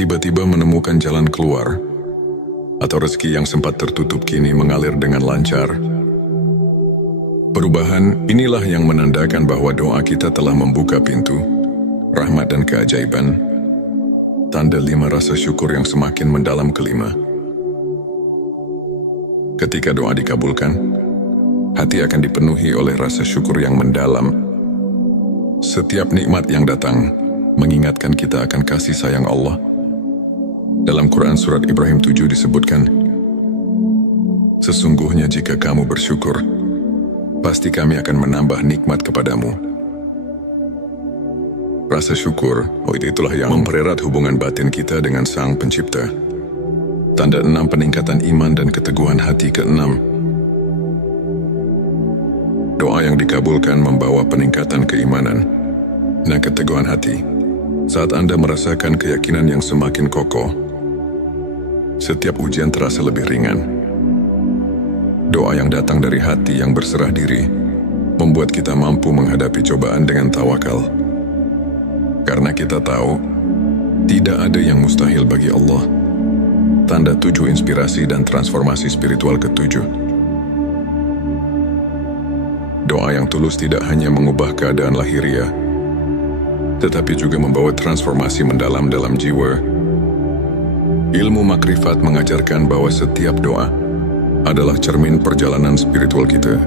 tiba-tiba menemukan jalan keluar, atau rezeki yang sempat tertutup kini mengalir dengan lancar. Perubahan inilah yang menandakan bahwa doa kita telah membuka pintu rahmat dan keajaiban. Tanda 5 rasa syukur yang semakin mendalam kelima. Ketika doa dikabulkan, hati akan dipenuhi oleh rasa syukur yang mendalam. Setiap nikmat yang datang mengingatkan kita akan kasih sayang Allah. Dalam Quran Surat Ibrahim 7 disebutkan, sesungguhnya jika kamu bersyukur, pasti kami akan menambah nikmat kepadamu. Rasa syukur, itulah yang mempererat hubungan batin kita dengan Sang Pencipta. Tanda 6 peningkatan iman dan keteguhan hati ke-6. Doa yang dikabulkan membawa peningkatan keimanan dan keteguhan hati. Saat Anda merasakan keyakinan yang semakin kokoh, setiap ujian terasa lebih ringan. Doa yang datang dari hati yang berserah diri membuat kita mampu menghadapi cobaan dengan tawakal. Karena kita tahu, tidak ada yang mustahil bagi Allah. Tanda 7 inspirasi dan transformasi spiritual ke-7. Doa yang tulus tidak hanya mengubah keadaan lahiriah, tetapi juga membawa transformasi mendalam dalam jiwa. Ilmu makrifat mengajarkan bahwa setiap doa adalah cermin perjalanan spiritual kita.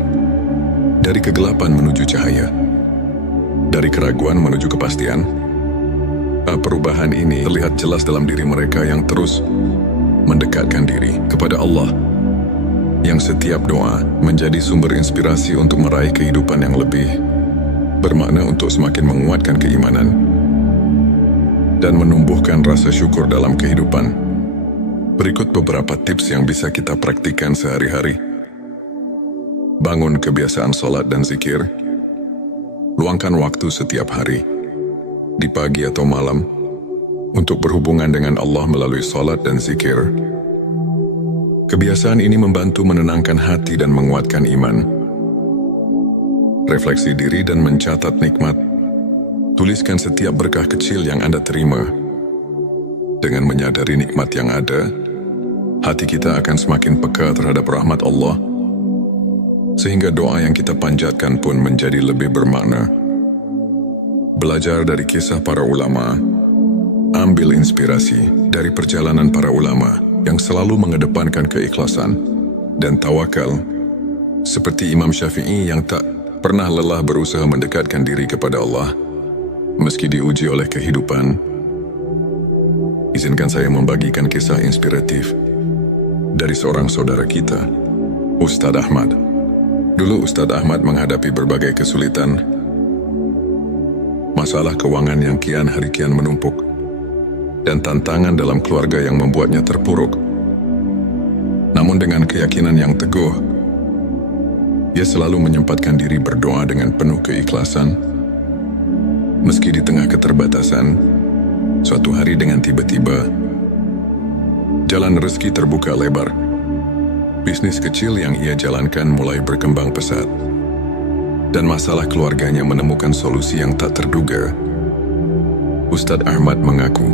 Dari kegelapan menuju cahaya, dari keraguan menuju kepastian. Perubahan ini terlihat jelas dalam diri mereka yang terus mendekatkan diri kepada Allah, yang setiap doa menjadi sumber inspirasi untuk meraih kehidupan yang lebih bermakna, untuk semakin menguatkan keimanan dan menumbuhkan rasa syukur dalam kehidupan. Berikut beberapa tips yang bisa kita praktikkan sehari-hari. Bangun kebiasaan sholat dan zikir. Luangkan waktu setiap hari, di pagi atau malam, untuk berhubungan dengan Allah melalui sholat dan zikir. Kebiasaan ini membantu menenangkan hati dan menguatkan iman. Refleksi diri dan mencatat nikmat. Tuliskan setiap berkah kecil yang Anda terima. Dengan menyadari nikmat yang ada, hati kita akan semakin peka terhadap rahmat Allah, sehingga doa yang kita panjatkan pun menjadi lebih bermakna. Belajar dari kisah para ulama. Ambil inspirasi dari perjalanan para ulama yang selalu mengedepankan keikhlasan dan tawakal, seperti Imam Syafi'i yang tak pernah lelah berusaha mendekatkan diri kepada Allah meski diuji oleh kehidupan. izinkan saya membagikan kisah inspiratif dari seorang saudara kita, Ustadz Ahmad. Dulu Ustadz Ahmad menghadapi berbagai kesulitan, masalah keuangan yang kian hari kian menumpuk, dan tantangan dalam keluarga yang membuatnya terpuruk. Namun dengan keyakinan yang teguh, ia selalu menyempatkan diri berdoa dengan penuh keikhlasan. Meski di tengah keterbatasan, suatu hari dengan tiba-tiba, jalan rezeki terbuka lebar. Bisnis kecil yang ia jalankan mulai berkembang pesat, dan masalah keluarganya menemukan solusi yang tak terduga. Ustadz Ahmad mengaku,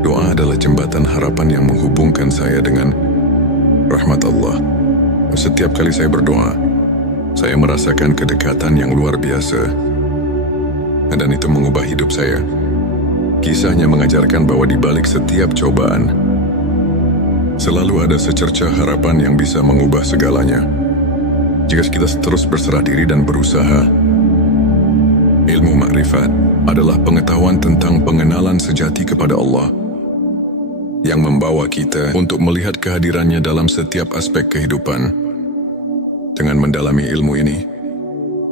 doa adalah jembatan harapan yang menghubungkan saya dengan rahmat Allah. Setiap kali saya berdoa, saya merasakan kedekatan yang luar biasa, dan itu mengubah hidup saya. Kisahnya mengajarkan bahwa di balik setiap cobaan, selalu ada secercah harapan yang bisa mengubah segalanya. Jika kita terus berserah diri dan berusaha. Ilmu makrifat adalah pengetahuan tentang pengenalan sejati kepada Allah, yang membawa kita untuk melihat kehadirannya dalam setiap aspek kehidupan. Dengan mendalami ilmu ini,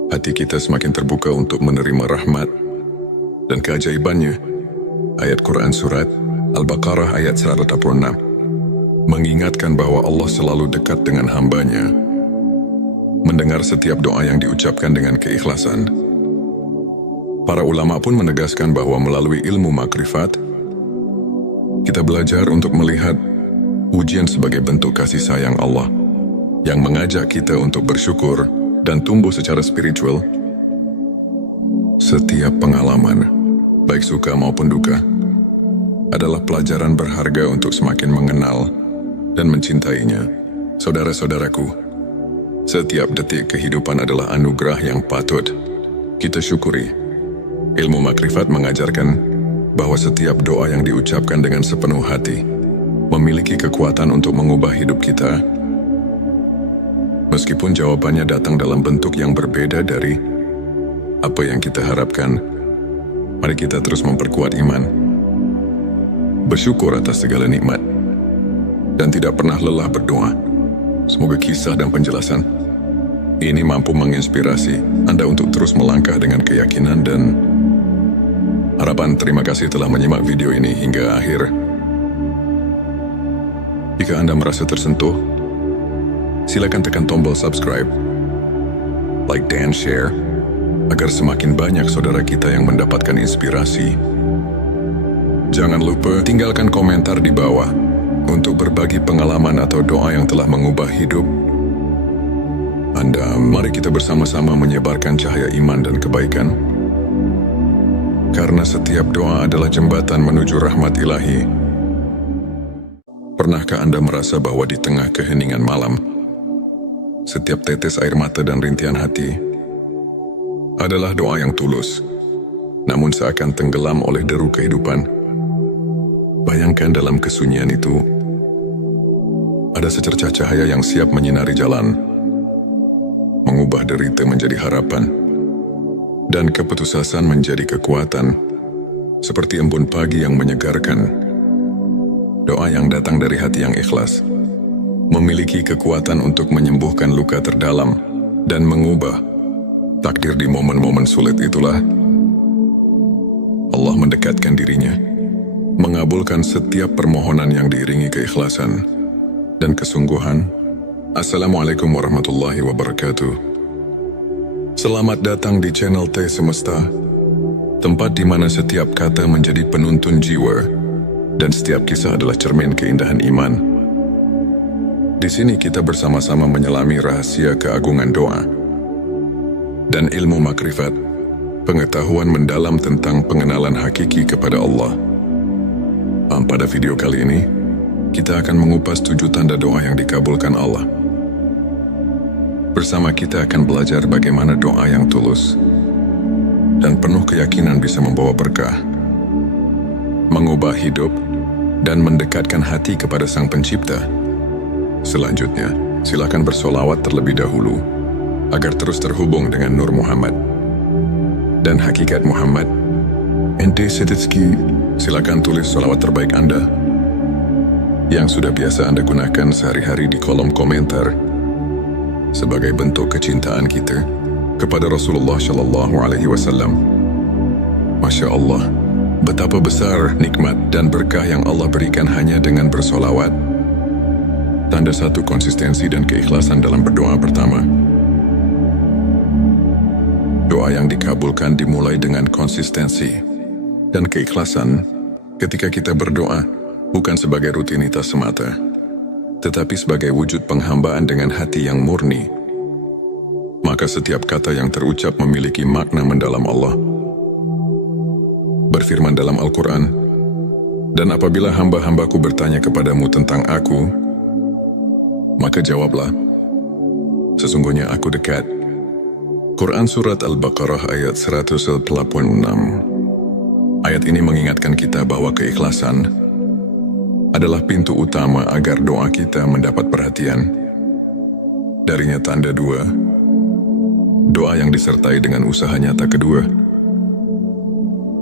hati kita semakin terbuka untuk menerima rahmat dan keajaibannya. Ayat Quran Surat Al-Baqarah ayat 186 mengingatkan bahwa Allah selalu dekat dengan hambanya, mendengar setiap doa yang diucapkan dengan keikhlasan. Para ulama pun menegaskan bahwa melalui ilmu makrifat, kita belajar untuk melihat ujian sebagai bentuk kasih sayang Allah, yang mengajak kita untuk bersyukur dan tumbuh secara spiritual. Setiap pengalaman, baik suka maupun duka, adalah pelajaran berharga untuk semakin mengenal dan mencintainya. Saudara-saudaraku, setiap detik kehidupan adalah anugerah yang patut kita syukuri. Ilmu makrifat mengajarkan bahwa setiap doa yang diucapkan dengan sepenuh hati memiliki kekuatan untuk mengubah hidup kita. Meskipun jawabannya datang dalam bentuk yang berbeda dari apa yang kita harapkan, mari kita terus memperkuat iman, bersyukur atas segala nikmat, dan tidak pernah lelah berdoa. Semoga kisah dan penjelasan ini mampu menginspirasi Anda untuk terus melangkah dengan keyakinan dan harapan. Terima kasih telah menyimak video ini hingga akhir. Jika Anda merasa tersentuh, silakan tekan tombol subscribe, like dan share, agar semakin banyak saudara kita yang mendapatkan inspirasi. Jangan lupa tinggalkan komentar di bawah untuk berbagi pengalaman atau doa yang telah mengubah hidup Anda. Mari kita bersama-sama menyebarkan cahaya iman dan kebaikan, karena setiap doa adalah jembatan menuju rahmat ilahi. Pernahkah Anda merasa bahwa di tengah keheningan malam, setiap tetes air mata dan rintihan hati adalah doa yang tulus, namun seakan tenggelam oleh deru kehidupan? Bayangkan dalam kesunyian itu, ada secercah cahaya yang siap menyinari jalan, mengubah derita menjadi harapan, dan keputusasaan menjadi kekuatan, seperti embun pagi yang menyegarkan. Doa yang datang dari hati yang ikhlas memiliki kekuatan untuk menyembuhkan luka terdalam dan mengubah takdir. Di momen-momen sulit itulah Allah mendekatkan dirinya, mengabulkan setiap permohonan yang diiringi keikhlasan dan kesungguhan. Assalamualaikum warahmatullahi wabarakatuh. Selamat datang di channel T Semesta, tempat di mana setiap kata menjadi penuntun jiwa dan setiap kisah adalah cermin keindahan iman. Di sini kita bersama-sama menyelami rahasia keagungan doa dan ilmu makrifat, pengetahuan mendalam tentang pengenalan hakiki kepada Allah. Pada video kali ini, kita akan mengupas 7 tanda doa yang dikabulkan Allah. Bersama kita akan belajar bagaimana doa yang tulus dan penuh keyakinan bisa membawa berkah, mengubah hidup, dan mendekatkan hati kepada Sang Pencipta. Selanjutnya, silakan bersolawat terlebih dahulu agar terus terhubung dengan Nur Muhammad dan hakikat Muhammad Ente Setitski, silakan tulis salawat terbaik Anda yang sudah biasa Anda gunakan sehari-hari di kolom komentar sebagai bentuk kecintaan kita kepada Rasulullah Shallallahu Alaihi Wasallam. Masya Allah, betapa besar nikmat dan berkah yang Allah berikan hanya dengan bersolawat. Tanda satu konsistensi dan keikhlasan dalam berdoa pertama. Doa yang dikabulkan dimulai dengan konsistensi dan keikhlasan ketika kita berdoa bukan sebagai rutinitas semata, tetapi sebagai wujud penghambaan dengan hati yang murni. Maka setiap kata yang terucap memiliki makna mendalam. Allah berfirman dalam Al-Quran, "Dan apabila hamba-hambaku bertanya kepadamu tentang aku, maka jawablah, sesungguhnya aku dekat." Quran Surat Al-Baqarah ayat 186. Ayat ini mengingatkan kita bahwa keikhlasan adalah pintu utama agar doa kita mendapat perhatian. Darinya tanda dua, doa yang disertai dengan usaha nyata kedua.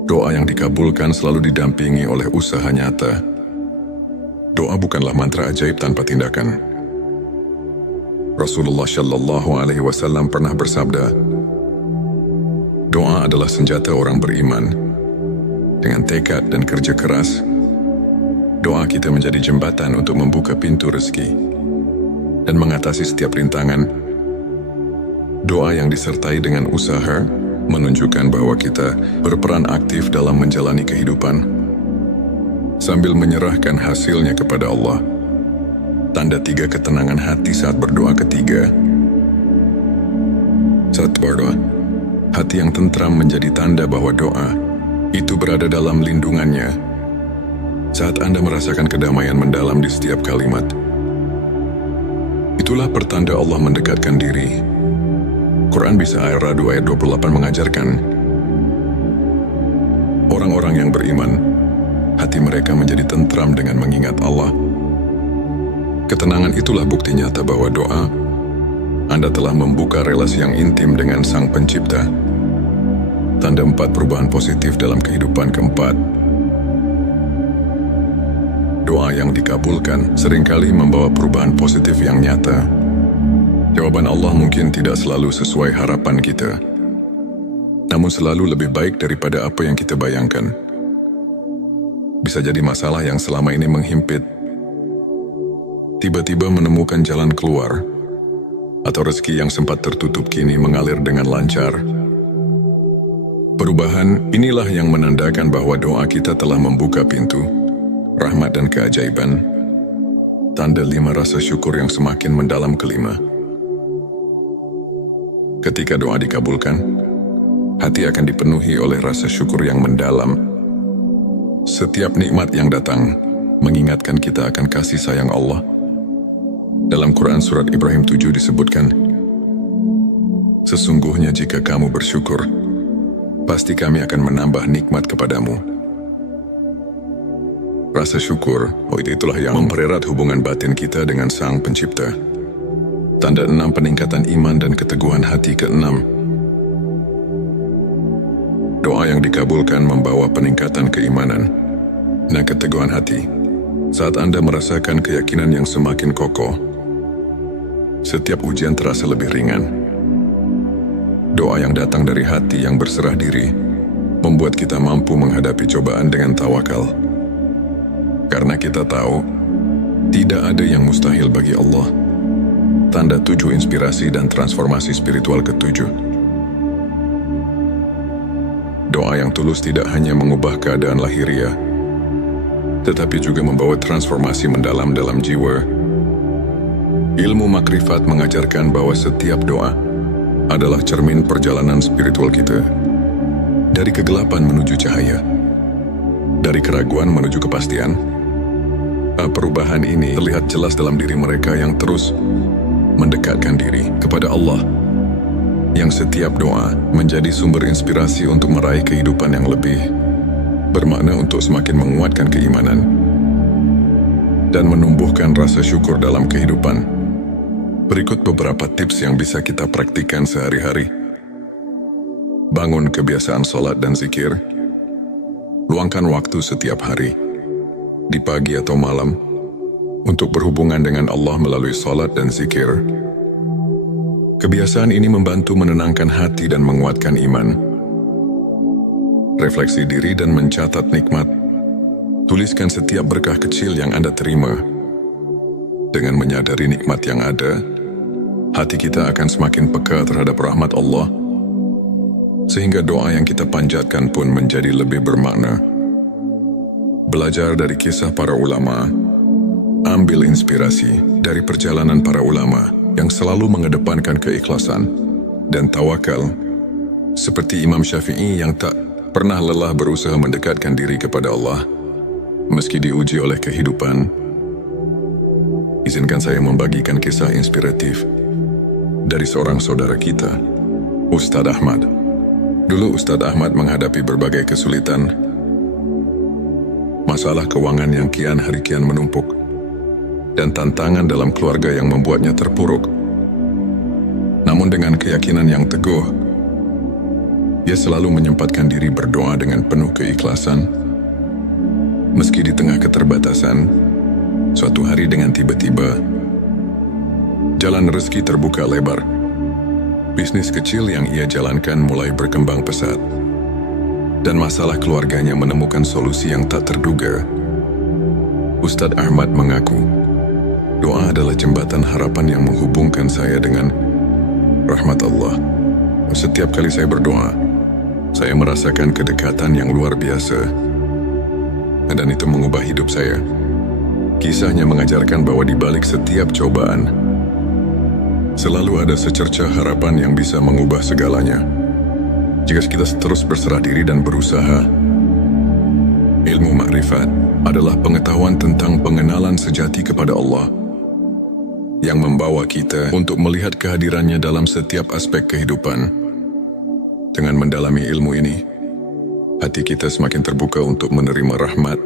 Doa yang dikabulkan selalu didampingi oleh usaha nyata. Doa bukanlah mantra ajaib tanpa tindakan. Rasulullah Shallallahu Alaihi Wasallam pernah bersabda, doa adalah senjata orang beriman. Dengan tekad dan kerja keras, doa kita menjadi jembatan untuk membuka pintu rezeki dan mengatasi setiap rintangan. Doa yang disertai dengan usaha menunjukkan bahwa kita berperan aktif dalam menjalani kehidupan sambil menyerahkan hasilnya kepada Allah. Tanda tiga ketenangan hati saat berdoa ketiga. Saat berdoa, hati yang tentram menjadi tanda bahwa doa itu berada dalam lindungannya. Saat Anda merasakan kedamaian mendalam di setiap kalimat, itulah pertanda Allah mendekatkan diri. Quran Bisa Ar-Ra'd ayat 28 mengajarkan, orang-orang yang beriman, hati mereka menjadi tentram dengan mengingat Allah. Ketenangan itulah bukti nyata bahwa doa Anda telah membuka relasi yang intim dengan Sang Pencipta. Tanda 4 perubahan positif dalam kehidupan. Keempat, doa yang dikabulkan seringkali membawa perubahan positif yang nyata. Jawaban Allah mungkin tidak selalu sesuai harapan kita, namun selalu lebih baik daripada apa yang kita bayangkan. Bisa jadi masalah yang selama ini menghimpit tiba-tiba menemukan jalan keluar, atau rezeki yang sempat tertutup kini mengalir dengan lancar. Perubahan inilah yang menandakan bahwa doa kita telah membuka pintu rahmat dan keajaiban. Tanda 5 rasa syukur yang semakin mendalam. Kelima, ketika doa dikabulkan, hati akan dipenuhi oleh rasa syukur yang mendalam. Setiap nikmat yang datang mengingatkan kita akan kasih sayang Allah. Dalam Quran Surat Ibrahim 7 disebutkan, sesungguhnya jika kamu bersyukur, pasti kami akan menambah nikmat kepadamu. Rasa syukur, itulah yang mempererat hubungan batin kita dengan Sang Pencipta. Tanda 6 peningkatan iman dan keteguhan hati. Keenam, doa yang dikabulkan membawa peningkatan keimanan dan keteguhan hati. Saat Anda merasakan keyakinan yang semakin kokoh, setiap ujian terasa lebih ringan. Doa yang datang dari hati yang berserah diri membuat kita mampu menghadapi cobaan dengan tawakal. Karena kita tahu, tidak ada yang mustahil bagi Allah. Tanda 7 inspirasi dan transformasi spiritual. Ketujuh, doa yang tulus tidak hanya mengubah keadaan lahiriah, tetapi juga membawa transformasi mendalam dalam jiwa. Ilmu makrifat mengajarkan bahwa setiap doa adalah cermin perjalanan spiritual kita. Dari kegelapan menuju cahaya, dari keraguan menuju kepastian. Perubahan ini terlihat jelas dalam diri mereka yang terus mendekatkan diri kepada Allah, yang setiap doa menjadi sumber inspirasi untuk meraih kehidupan yang lebih bermakna, untuk semakin menguatkan keimanan dan menumbuhkan rasa syukur dalam kehidupan. Berikut beberapa tips yang bisa kita praktikkan sehari-hari. Bangun kebiasaan sholat dan zikir. Luangkan waktu setiap hari, di pagi atau malam, untuk berhubungan dengan Allah melalui salat dan zikir. Kebiasaan ini membantu menenangkan hati dan menguatkan iman. Refleksi diri dan mencatat nikmat. Tuliskan setiap berkah kecil yang Anda terima. Dengan menyadari nikmat yang ada, hati kita akan semakin peka terhadap rahmat Allah, sehingga doa yang kita panjatkan pun menjadi lebih bermakna. Belajar dari kisah para ulama, ambil inspirasi dari perjalanan para ulama yang selalu mengedepankan keikhlasan dan tawakal, seperti Imam Syafi'i yang tak pernah lelah berusaha mendekatkan diri kepada Allah, meski diuji oleh kehidupan. Izinkan saya membagikan kisah inspiratif dari seorang saudara kita, Ustadz Ahmad. Dulu Ustadz Ahmad menghadapi berbagai kesulitan, masalah keuangan yang kian hari kian menumpuk, dan tantangan dalam keluarga yang membuatnya terpuruk. Namun dengan keyakinan yang teguh, ia selalu menyempatkan diri berdoa dengan penuh keikhlasan. Meski di tengah keterbatasan, suatu hari dengan tiba-tiba, jalan rezeki terbuka lebar. Bisnis kecil yang ia jalankan mulai berkembang pesat, dan masalah keluarganya menemukan solusi yang tak terduga. Ustadz Ahmad mengaku, doa adalah jembatan harapan yang menghubungkan saya dengan rahmat Allah. Setiap kali saya berdoa, saya merasakan kedekatan yang luar biasa, dan itu mengubah hidup saya. Kisahnya mengajarkan bahwa di balik setiap cobaan, selalu ada secercah harapan yang bisa mengubah segalanya. Jika kita terus berserah diri dan berusaha. Ilmu makrifat adalah pengetahuan tentang pengenalan sejati kepada Allah, yang membawa kita untuk melihat kehadirannya dalam setiap aspek kehidupan. Dengan mendalami ilmu ini, hati kita semakin terbuka untuk menerima rahmat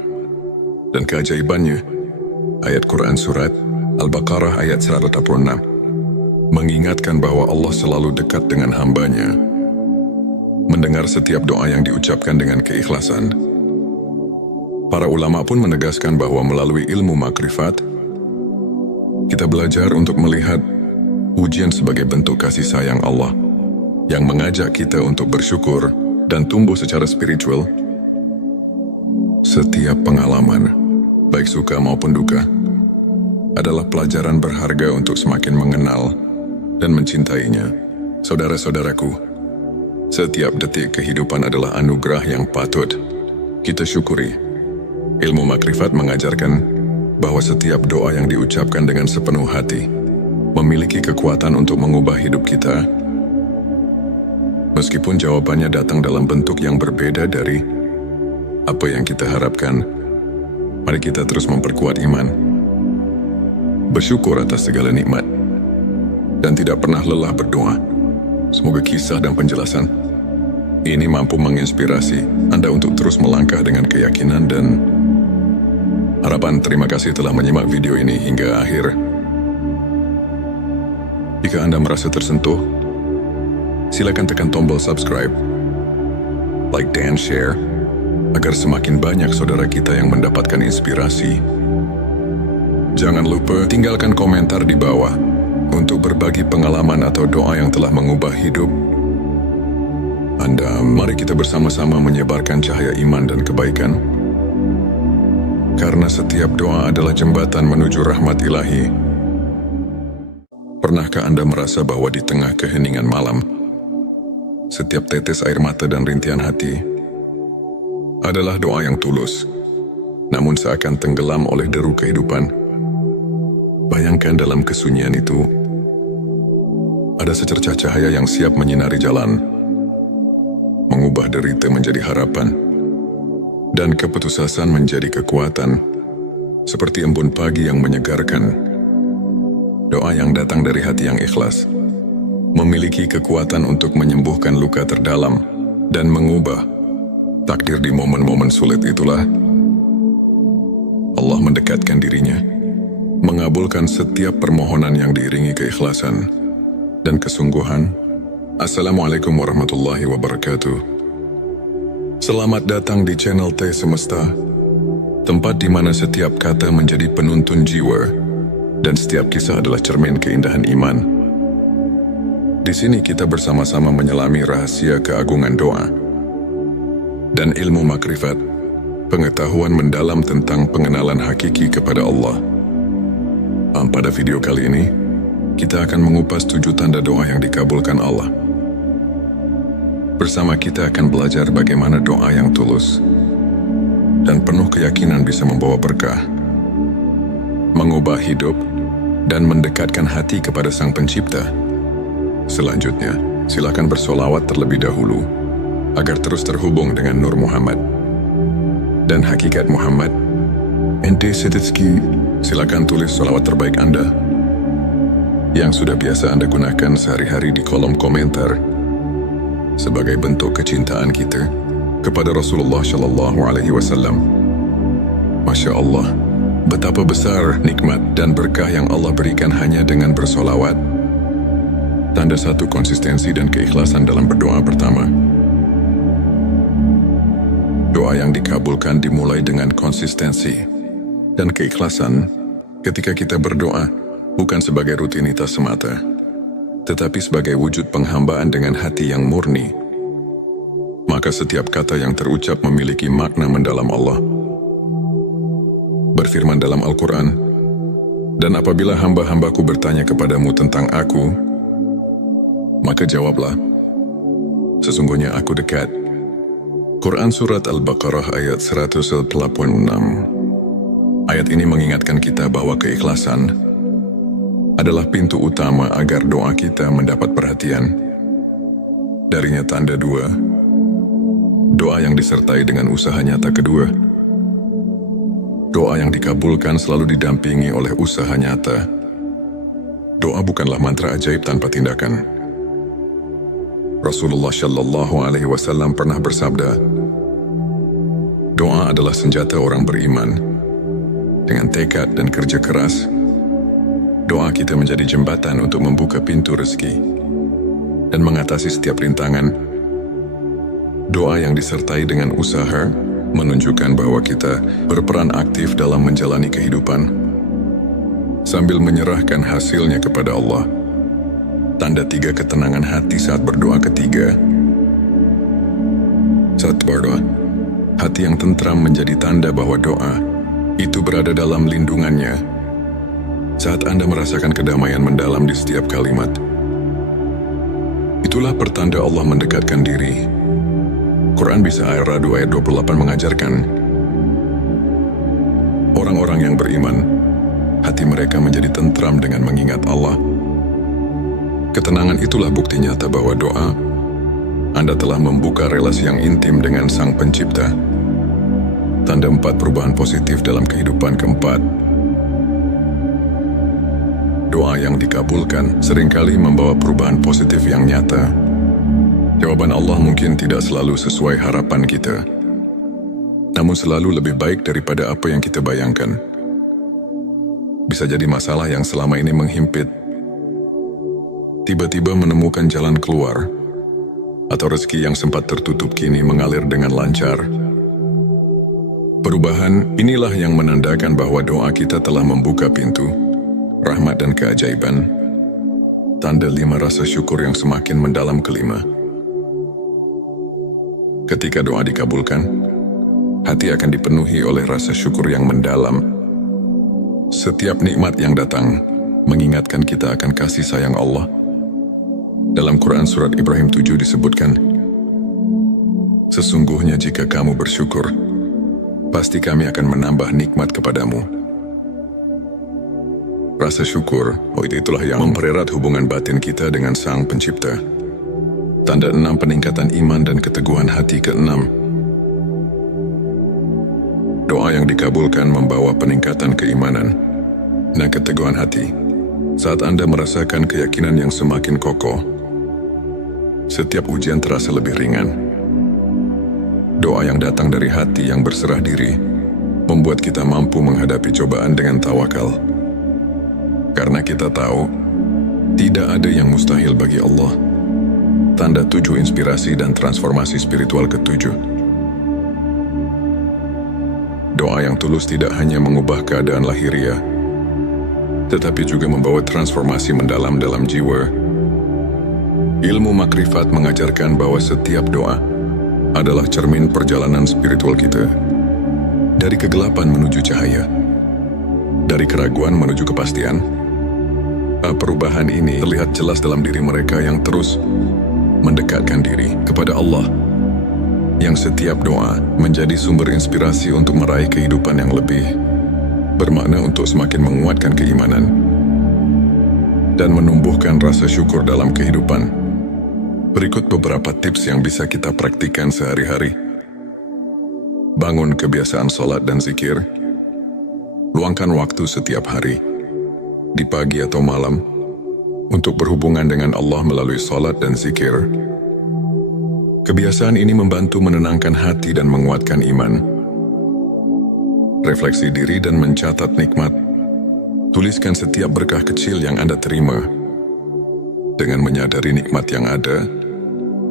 dan keajaibannya. Ayat Quran Surat Al-Baqarah ayat 186 mengingatkan bahwa Allah selalu dekat dengan hambanya, mendengar setiap doa yang diucapkan dengan keikhlasan. Para ulama pun menegaskan bahwa melalui ilmu makrifat, kita belajar untuk melihat ujian sebagai bentuk kasih sayang Allah, yang mengajak kita untuk bersyukur dan tumbuh secara spiritual. Setiap pengalaman, baik suka maupun duka, adalah pelajaran berharga untuk semakin mengenal dan mencintainya. Saudara-saudaraku, setiap detik kehidupan adalah anugerah yang patut kita syukuri. Ilmu makrifat mengajarkan bahwa setiap doa yang diucapkan dengan sepenuh hati memiliki kekuatan untuk mengubah hidup kita. Meskipun jawabannya datang dalam bentuk yang berbeda dari apa yang kita harapkan, mari kita terus memperkuat iman, bersyukur atas segala nikmat, dan tidak pernah lelah berdoa. Semoga kisah dan penjelasan ini mampu menginspirasi Anda untuk terus melangkah dengan keyakinan dan harapan. Terima kasih telah menyimak video ini hingga akhir. Jika Anda merasa tersentuh, silakan tekan tombol subscribe, like dan share, agar semakin banyak saudara kita yang mendapatkan inspirasi. Jangan lupa tinggalkan komentar di bawah untuk berbagi pengalaman atau doa yang telah mengubah hidup Anda. Mari kita bersama-sama menyebarkan cahaya iman dan kebaikan, karena setiap doa adalah jembatan menuju rahmat ilahi. Pernahkah Anda merasa bahwa di tengah keheningan malam, setiap tetes air mata dan rintihan hati adalah doa yang tulus, namun seakan tenggelam oleh deru kehidupan? Bayangkan dalam kesunyian itu, ada secercah cahaya yang siap menyinari jalan, mengubah derita menjadi harapan, dan keputusasaan menjadi kekuatan, seperti embun pagi yang menyegarkan. Doa yang datang dari hati yang ikhlas memiliki kekuatan untuk menyembuhkan luka terdalam dan mengubah takdir. Di momen-momen sulit itulah Allah mendekatkan dirinya, mengabulkan setiap permohonan yang diiringi keikhlasan dan kesungguhan. Assalamualaikum warahmatullahi wabarakatuh. Selamat datang di channel T Semesta, tempat di mana setiap kata menjadi penuntun jiwa dan setiap kisah adalah cermin keindahan iman. Di sini kita bersama-sama menyelami rahasia keagungan doa dan ilmu makrifat, pengetahuan mendalam tentang pengenalan hakiki kepada Allah. Pada video kali ini, kita akan mengupas 7 tanda doa yang dikabulkan Allah. Bersama kita akan belajar bagaimana doa yang tulus dan penuh keyakinan bisa membawa berkah, mengubah hidup, dan mendekatkan hati kepada Sang Pencipta. Selanjutnya, silakan bersolawat terlebih dahulu agar terus terhubung dengan Nur Muhammad dan hakikat Muhammad. Ente Setitski, silakan tulis solawat terbaik Anda yang sudah biasa Anda gunakan sehari-hari di kolom komentar sebagai bentuk kecintaan kita kepada Rasulullah Shallallahu Alaihi Wasallam. Masya Allah, betapa besar nikmat dan berkah yang Allah berikan hanya dengan bersolawat. Tanda 1, konsistensi dan keikhlasan dalam berdoa. Pertama, doa yang dikabulkan dimulai dengan konsistensi dan keikhlasan. Ketika kita berdoa bukan sebagai rutinitas semata, tetapi sebagai wujud penghambaan dengan hati yang murni, maka setiap kata yang terucap memiliki makna mendalam. Allah berfirman dalam Al-Quran, "Dan apabila hamba-hambaku bertanya kepadamu tentang aku, maka jawablah, sesungguhnya aku dekat." Quran Surat Al-Baqarah ayat 186. Ayat ini mengingatkan kita bahwa keikhlasan adalah pintu utama agar doa kita mendapat perhatian. Darinya tanda 2, doa yang disertai dengan usaha nyata. Kedua, doa yang dikabulkan selalu didampingi oleh usaha nyata. Doa bukanlah mantra ajaib tanpa tindakan. Rasulullah Shallallahu Alaihi Wasallam pernah bersabda, doa adalah senjata orang beriman. Dengan tekad dan kerja keras, doa kita menjadi jembatan untuk membuka pintu rezeki dan mengatasi setiap rintangan. Doa yang disertai dengan usaha menunjukkan bahwa kita berperan aktif dalam menjalani kehidupan sambil menyerahkan hasilnya kepada Allah. Tanda 3, ketenangan hati saat berdoa. Ketiga, saat berdoa, hati yang tentram menjadi tanda bahwa doa itu berada dalam lindungannya. Saat Anda merasakan kedamaian mendalam di setiap kalimat, itulah pertanda Allah mendekatkan diri. Quran Bisa Ar-Ra'd ayat 28 mengajarkan, orang-orang yang beriman, hati mereka menjadi tentram dengan mengingat Allah. Ketenangan itulah bukti nyata bahwa doa Anda telah membuka relasi yang intim dengan Sang Pencipta. Tanda 4, perubahan positif dalam kehidupan. Keempat, doa yang dikabulkan seringkali membawa perubahan positif yang nyata. Jawaban Allah mungkin tidak selalu sesuai harapan kita, namun selalu lebih baik daripada apa yang kita bayangkan. Bisa jadi masalah yang selama ini menghimpit tiba-tiba menemukan jalan keluar, atau rezeki yang sempat tertutup kini mengalir dengan lancar. Perubahan inilah yang menandakan bahwa doa kita telah membuka pintu rahmat dan keajaiban. Tanda 5, rasa syukur yang semakin mendalam. Kelima, ketika doa dikabulkan, hati akan dipenuhi oleh rasa syukur yang mendalam. Setiap nikmat yang datang mengingatkan kita akan kasih sayang Allah. Dalam Quran Surat Ibrahim 7 disebutkan, sesungguhnya jika kamu bersyukur, pasti kami akan menambah nikmat kepadamu. Rasa syukur, itulah yang mempererat hubungan batin kita dengan Sang Pencipta. Tanda 6, peningkatan iman dan keteguhan hati. Keenam, doa yang dikabulkan membawa peningkatan keimanan dan keteguhan hati. Saat Anda merasakan keyakinan yang semakin kokoh, setiap ujian terasa lebih ringan. Doa yang datang dari hati yang berserah diri membuat kita mampu menghadapi cobaan dengan tawakal. Karena kita tahu, tidak ada yang mustahil bagi Allah. Tanda 7, inspirasi dan transformasi spiritual. Ketujuh, doa yang tulus tidak hanya mengubah keadaan lahiriah, tetapi juga membawa transformasi mendalam dalam jiwa. Ilmu makrifat mengajarkan bahwa setiap doa adalah cermin perjalanan spiritual kita. Dari kegelapan menuju cahaya, dari keraguan menuju kepastian. Perubahan ini terlihat jelas dalam diri mereka yang terus mendekatkan diri kepada Allah, yang setiap doa menjadi sumber inspirasi untuk meraih kehidupan yang lebih bermakna, untuk semakin menguatkan keimanan dan menumbuhkan rasa syukur dalam kehidupan. Berikut beberapa tips yang bisa kita praktikkan sehari-hari. Bangun kebiasaan sholat dan zikir. Luangkan waktu setiap hari, di pagi atau malam, untuk berhubungan dengan Allah melalui sholat dan zikir. Kebiasaan ini membantu menenangkan hati dan menguatkan iman. Refleksi diri dan mencatat nikmat. Tuliskan setiap berkah kecil yang Anda terima. Dengan menyadari nikmat yang ada,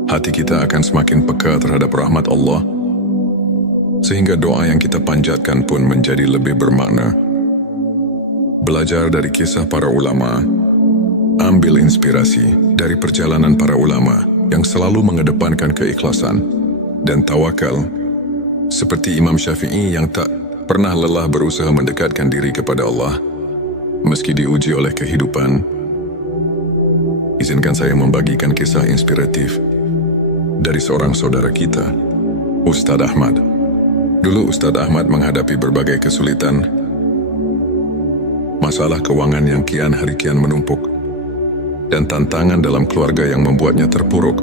hati kita akan semakin peka terhadap rahmat Allah, sehingga doa yang kita panjatkan pun menjadi lebih bermakna. Belajar dari kisah para ulama. Ambil inspirasi dari perjalanan para ulama yang selalu mengedepankan keikhlasan dan tawakal, seperti Imam Syafi'i yang tak pernah lelah berusaha mendekatkan diri kepada Allah meski diuji oleh kehidupan. Izinkan saya membagikan kisah inspiratif dari seorang saudara kita, Ustadz Ahmad. Dulu Ustadz Ahmad menghadapi berbagai kesulitan, masalah keuangan yang kian hari kian menumpuk, dan tantangan dalam keluarga yang membuatnya terpuruk.